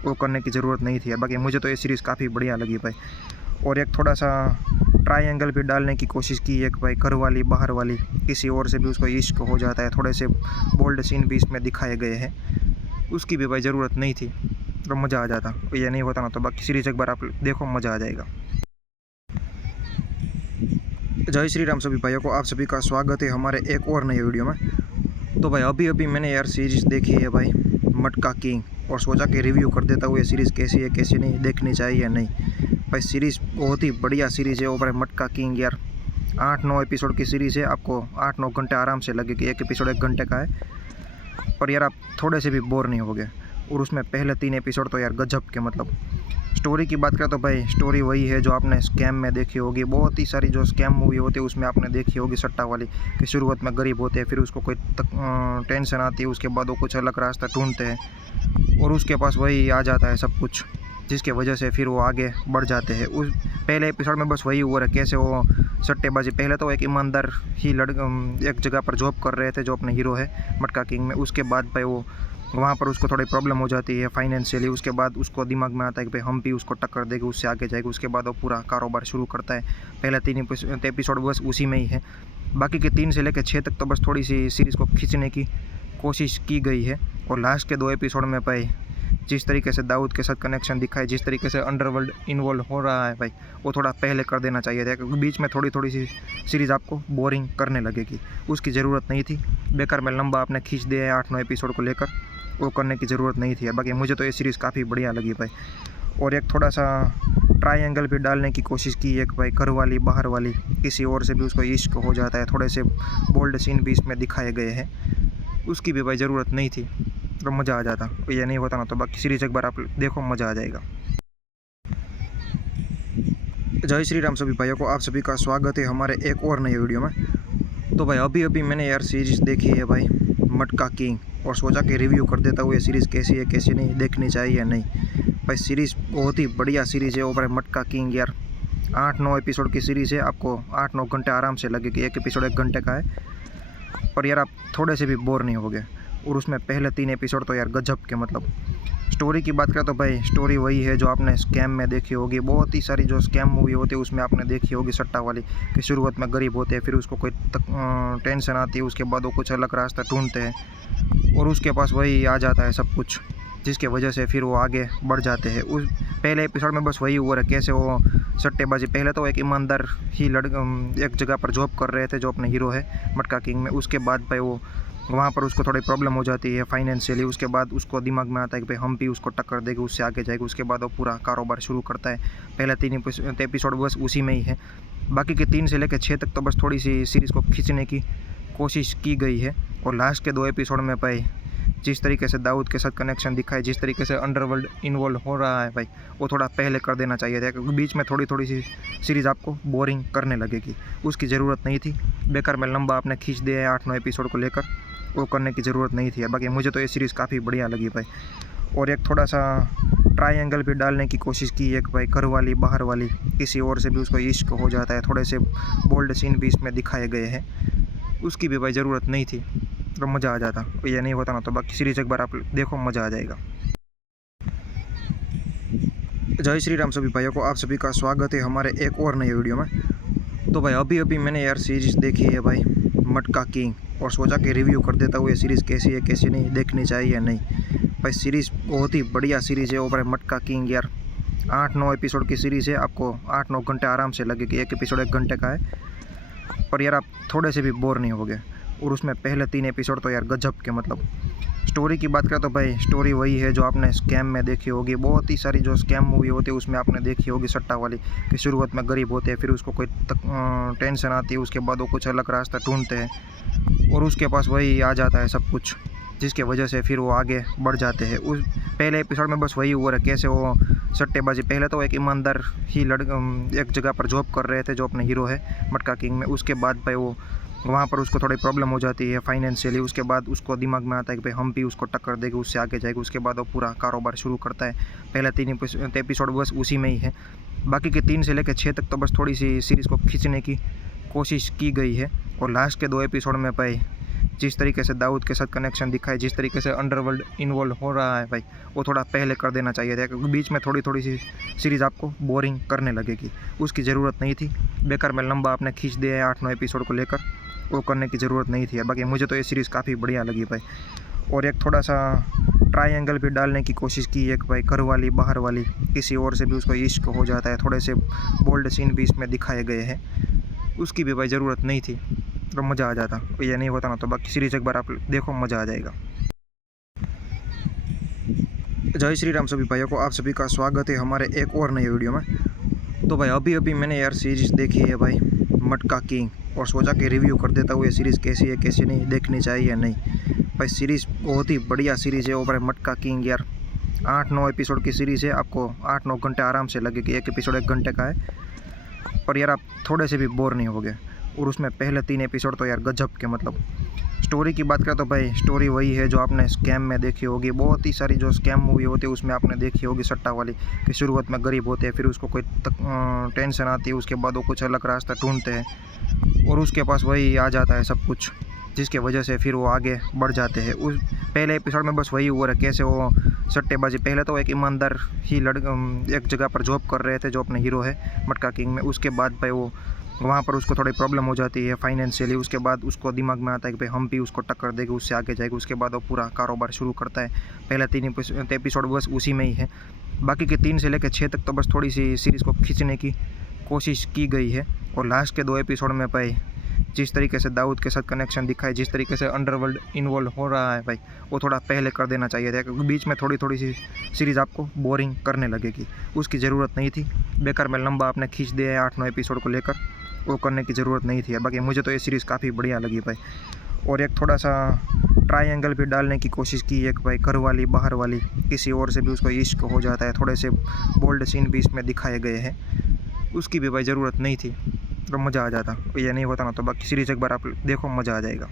वो करने की ज़रूरत नहीं थी। बाकी मुझे तो ये सीरीज़ काफ़ी बढ़िया लगी भाई। और एक थोड़ा सा ट्रायंगल भी डालने की कोशिश की, एक भाई घर वाली बाहर वाली, किसी और से भी उसको इश्क हो जाता है, थोड़े से बोल्ड सीन भी इसमें दिखाए गए हैं, उसकी भी भाई ज़रूरत नहीं थी, तो मज़ा आ जाता। ये नहीं होता ना तो बाकी सीरीज़ एक बार आप देखो, मज़ा आ जाएगा। जय श्री राम सभी भाइयों को, आप सभी का स्वागत है हमारे एक और नए वीडियो में। तो भाई अभी मैंने यार सीरीज़ देखी है भाई, मटका किंग, और सोचा कि रिव्यू कर देता हूँ ये सीरीज़ कैसी है कैसी नहीं, देखनी चाहिए या नहीं। भाई सीरीज़ बहुत ही बढ़िया सीरीज़ है। वो भाई मटका किंग यार 8-9 एपिसोड की सीरीज़ है, आपको 8-9 घंटे आराम से लगेगी, एक एपिसोड 1 घंटे का है, पर यार आप थोड़े से भी बोर नहीं होगे। और उसमें पहले 3 एपिसोड तो यार गजब के, मतलब स्टोरी की बात करें तो भाई स्टोरी वही है जो आपने स्कैम में देखी होगी, बहुत ही सारी जो स्कैम मूवी होती है उसमें आपने देखी होगी, सट्टा वाली, कि शुरुआत में गरीब होते हैं, फिर उसको कोई टेंशन आती है, उसके बाद वो कुछ अलग रास्ता ढूंढते हैं और उसके पास वही आ जाता है सब कुछ, जिसके वजह से फिर वो आगे बढ़ जाते हैं। उस पहले एपिसोड में बस वही हुआ है, कैसे वो सट्टेबाजी, पहले तो एक ईमानदार ही एक जगह पर जॉब कर रहे थे जो अपने हीरो है मटका किंग में, उसके बाद भाई वो वहाँ पर उसको थोड़ी प्रॉब्लम हो जाती है फाइनेंशियली, उसके बाद उसको दिमाग में आता है कि भाई हम भी उसको टक्कर देंगे, उससे आगे जाएगा, उसके बाद वो पूरा कारोबार शुरू करता है। पहले 3 एपिसोड बस उसी में ही है, बाकी के 3 से लेकर 6 तक तो बस थोड़ी सी सीरीज़ को खींचने की कोशिश की गई है। और लास्ट के 2 एपिसोड में भाई जिस तरीके से दाऊद के साथ कनेक्शन दिखा है, जिस तरीके से अंडरवर्ल्ड इन्वॉल्व हो रहा है भाई, वो थोड़ा पहले कर देना चाहिए था, क्योंकि बीच में थोड़ी थोड़ी सी सीरीज़ आपको बोरिंग करने लगेगी, उसकी ज़रूरत नहीं थी। बेकार में लंबा आपने खींच दिया है 8-9 एपिसोड को लेकर, वो करने की ज़रूरत नहीं थी। बाकी मुझे तो ये सीरीज़ काफ़ी बढ़िया लगी भाई। और एक थोड़ा सा ट्रायंगल भी डालने की कोशिश की, एक भाई घर वाली बाहर वाली, किसी और से भी उसको इश्क हो जाता है, थोड़े से बोल्ड सीन भी इसमें दिखाए गए हैं, उसकी भी भाई ज़रूरत नहीं थी, तो मज़ा आ जाता। ये नहीं होता ना तो बाकी सीरीज़ एक बार आप देखो, मज़ा आ जाएगा। जय श्री राम सभी भाइयों को, आप सभी का स्वागत है हमारे एक और नए वीडियो में। तो भाई अभी मैंने यार सीरीज़ देखी है भाई, मटका किंग, और सोचा कि रिव्यू कर देता हूँ ये सीरीज़ कैसी है कैसी नहीं, देखनी चाहिए या नहीं। भाई सीरीज़ बहुत ही बढ़िया सीरीज़ है। वो भाई मटका किंग यार 8-9 एपिसोड की सीरीज़ है, आपको 8-9 घंटे आराम से लगेगी, एक एपिसोड 1 घंटे का है, पर यार आप थोड़े से भी बोर नहीं होगे। और उसमें पहले 3 एपिसोड तो यार गजब के, मतलब स्टोरी की बात करें तो भाई स्टोरी वही है जो आपने स्कैम में देखी होगी, बहुत ही सारी जो स्कैम मूवी होती है उसमें आपने देखी होगी, सट्टा वाली, कि शुरुआत में गरीब होते हैं, फिर उसको कोई टेंशन आती है, उसके बाद वो कुछ अलग रास्ता ढूंढते हैं और उसके पास वही आ जाता है सब कुछ, जिसके वजह से फिर वो आगे बढ़ जाते हैं। उस पहले एपिसोड में बस वही हुआ है, कैसे वो सट्टेबाजी, पहले तो एक ईमानदार ही एक जगह पर जॉब कर रहे थे जो अपने हीरो है मटका किंग में, उसके बाद भाई वो वहाँ पर उसको थोड़ी प्रॉब्लम हो जाती है फाइनेंशियली। उसके बाद उसको दिमाग में आता है कि भाई हम भी उसको टक्कर देंगे, उससे आगे जाएगा। उसके बाद वो पूरा कारोबार शुरू करता है। पहले 3 एपिसोड बस उसी में ही है। बाकी के 3 से लेकर 6 तक तो बस थोड़ी सी सीरीज़ को खींचने की कोशिश की गई है। और लास्ट के 2 एपिसोड में भाई जिस तरीके से दाऊद के साथ कनेक्शन दिखाए, जिस तरीके से अंडरवर्ल्ड इन्वॉल्व हो रहा है भाई, वो थोड़ा पहले कर देना चाहिए था, क्योंकि बीच में थोड़ी सी सीरीज़ आपको बोरिंग करने लगेगी। उसकी ज़रूरत नहीं थी। बेकार में लंबा आपने खींच दिया है 8-9 एपिसोड को लेकर, वो करने की ज़रूरत नहीं थी। बाकी मुझे तो ये सीरीज़ काफ़ी बढ़िया लगी भाई। और एक थोड़ा सा ट्रायंगल भी डालने की कोशिश की है कि भाई घर वाली बाहर वाली किसी और से भी उसको इश्क हो जाता है। थोड़े से बोल्ड सीन भी इसमें दिखाए गए हैं, उसकी भी भाई ज़रूरत नहीं थी, तो मज़ा आ जाता। ये नहीं होता ना तो बाकी सीरीज़ एक बार आप देखो, मज़ा आ जाएगा। जय श्री राम सभी भाइयों को, आप सभी का स्वागत है हमारे एक और नए वीडियो में। तो भाई अभी मैंने यार सीरीज़ देखी है भाई, मटका किंग, और सोचा कि रिव्यू कर देता हूँ ये सीरीज़ कैसी है कैसी नहीं, देखनी चाहिए या नहीं। भाई सीरीज़ बहुत ही बढ़िया सीरीज़ है। और भाई मटका किंग यार 8-9 एपिसोड की सीरीज़ है। आपको 8-9 घंटे आराम से लगेगी। एक एपिसोड 1 घंटे का है, पर यार आप थोड़े से भी बोर नहीं होगे। और उसमें पहले 3 एपिसोड तो यार गजब के, मतलब स्टोरी की बात करें तो भाई स्टोरी वही है जो आपने स्कैम में देखी होगी। बहुत ही सारी जो स्कैम मूवी होती है उसमें आपने देखी होगी, सट्टा वाली, कि शुरुआत में गरीब होते हैं, फिर उसको कोई टेंशन आती है, उसके बाद वो कुछ अलग रास्ता ढूंढते हैं और उसके पास वही आ जाता है सब कुछ, जिसके वजह से फिर वो आगे बढ़ जाते हैं। उस पहले एपिसोड में बस वही हुआ है, कैसे वो सट्टेबाजी, पहले तो एक ईमानदार ही एक जगह पर जॉब कर रहे थे जो अपने हीरो है मटका किंग में। उसके बाद भाई वो वहाँ पर उसको थोड़ी प्रॉब्लम हो जाती है फाइनेंशियली। उसके बाद उसको दिमाग में आता है कि भाई हम भी उसको टक्कर देंगे, उससे आगे जाएगा। उसके बाद वो पूरा कारोबार शुरू करता है। पहले 3 एपिसोड बस उसी में ही है। बाकी के 3 से लेकर 6 तक तो बस थोड़ी सी सीरीज़ को खींचने की कोशिश की गई है। और लास्ट के 2 एपिसोड में भाई जिस तरीके से दाऊद के साथ कनेक्शन दिखाए, जिस तरीके से अंडरवर्ल्ड इन्वॉल्व हो रहा है भाई, वो थोड़ा पहले कर देना चाहिए था, क्योंकि बीच में थोड़ी सी सीरीज़ आपको बोरिंग करने लगेगी। उसकी ज़रूरत नहीं थी। बेकार में लंबा आपने खींच दिया है 8-9 एपिसोड को लेकर, वो करने की ज़रूरत नहीं थी। बाकी मुझे तो ये सीरीज़ काफ़ी बढ़िया लगी भाई। और एक थोड़ा सा ट्रायंगल भी डालने की कोशिश की है कि भाई घर वाली बाहर वाली किसी और से भी उसको इश्क हो जाता है। थोड़े से बोल्ड सीन भी इसमें दिखाए गए हैं, उसकी भी भाई ज़रूरत नहीं थी, तो मज़ा आ जाता। ये नहीं होता ना तो बाकी सीरीज़ एक बार आप देखो, मज़ा आ जाएगा। जय श्री राम सभी भाइयों को, आप सभी का स्वागत है हमारे एक और नए वीडियो में। तो भाई अभी मैंने यार सीरीज़ देखी है भाई, मटका किंग, और सोचा कि रिव्यू कर देता हूँ ये सीरीज़ कैसी है कैसी नहीं, देखनी चाहिए या नहीं। भाई सीरीज़ बहुत ही बढ़िया सीरीज़ है। और भाई मटका किंग यार 8-9 एपिसोड की सीरीज़ है। आपको 8-9 घंटे आराम से लगेगी। एक एपिसोड 1 घंटे का है, पर यार आप थोड़े से भी बोर नहीं होगे। और उसमें पहले 3 एपिसोड तो यार गजब के, मतलब स्टोरी की बात करें तो भाई स्टोरी वही है जो आपने स्कैम में देखी होगी। बहुत ही सारी जो स्कैम मूवी होती है उसमें आपने देखी होगी, सट्टा वाली, कि शुरुआत में गरीब होते हैं, फिर उसको कोई टेंशन आती है, उसके बाद वो कुछ अलग रास्ता ढूंढते हैं और उसके पास वही आ जाता है सब कुछ, जिसके वजह से फिर वो आगे बढ़ जाते हैं। उस पहले एपिसोड में बस वही हुआ है, कैसे वो सट्टेबाजी, पहले तो एक ईमानदार ही एक जगह पर जॉब कर रहे थे जो अपने हीरो है मटका किंग में। उसके बाद भाई वो वहाँ पर उसको थोड़ी प्रॉब्लम हो जाती है फाइनेंशियली। उसके बाद उसको दिमाग में आता है कि भाई हम भी उसको टक्कर देंगे, उससे आगे जाएगा। उसके बाद वो पूरा कारोबार शुरू करता है। पहले 3 एपिसोड बस उसी में ही है। बाकी के 3 से लेकर 6 तक तो बस थोड़ी सी सीरीज़ को खींचने की कोशिश की गई है। और लास्ट के 2 एपिसोड में भाई जिस तरीके से दाऊद के साथ कनेक्शन दिखाए, जिस तरीके से अंडरवर्ल्ड इन्वॉल्व हो रहा है भाई, वो थोड़ा पहले कर देना चाहिए था, क्योंकि बीच में थोड़ी सी सीरीज़ आपको बोरिंग करने लगेगी। उसकी ज़रूरत नहीं थी। बेकार में लंबा आपने खींच दिया है 8-9 एपिसोड को लेकर, वो करने की ज़रूरत नहीं थी। बाकी मुझे तो ये सीरीज़ काफ़ी बढ़िया लगी भाई। और एक थोड़ा सा ट्रायंगल भी डालने की कोशिश की है कि भाई घर वाली बाहर वाली किसी और से भी उसको इश्क हो जाता है। थोड़े से बोल्ड सीन भी इसमें दिखाए गए हैं, उसकी भी भाई ज़रूरत नहीं थी, तो मज़ा आ जाता। ये नहीं होता ना तो बाकी सीरीज़ एक बार आप देखो, मज़ा आ जाएगा।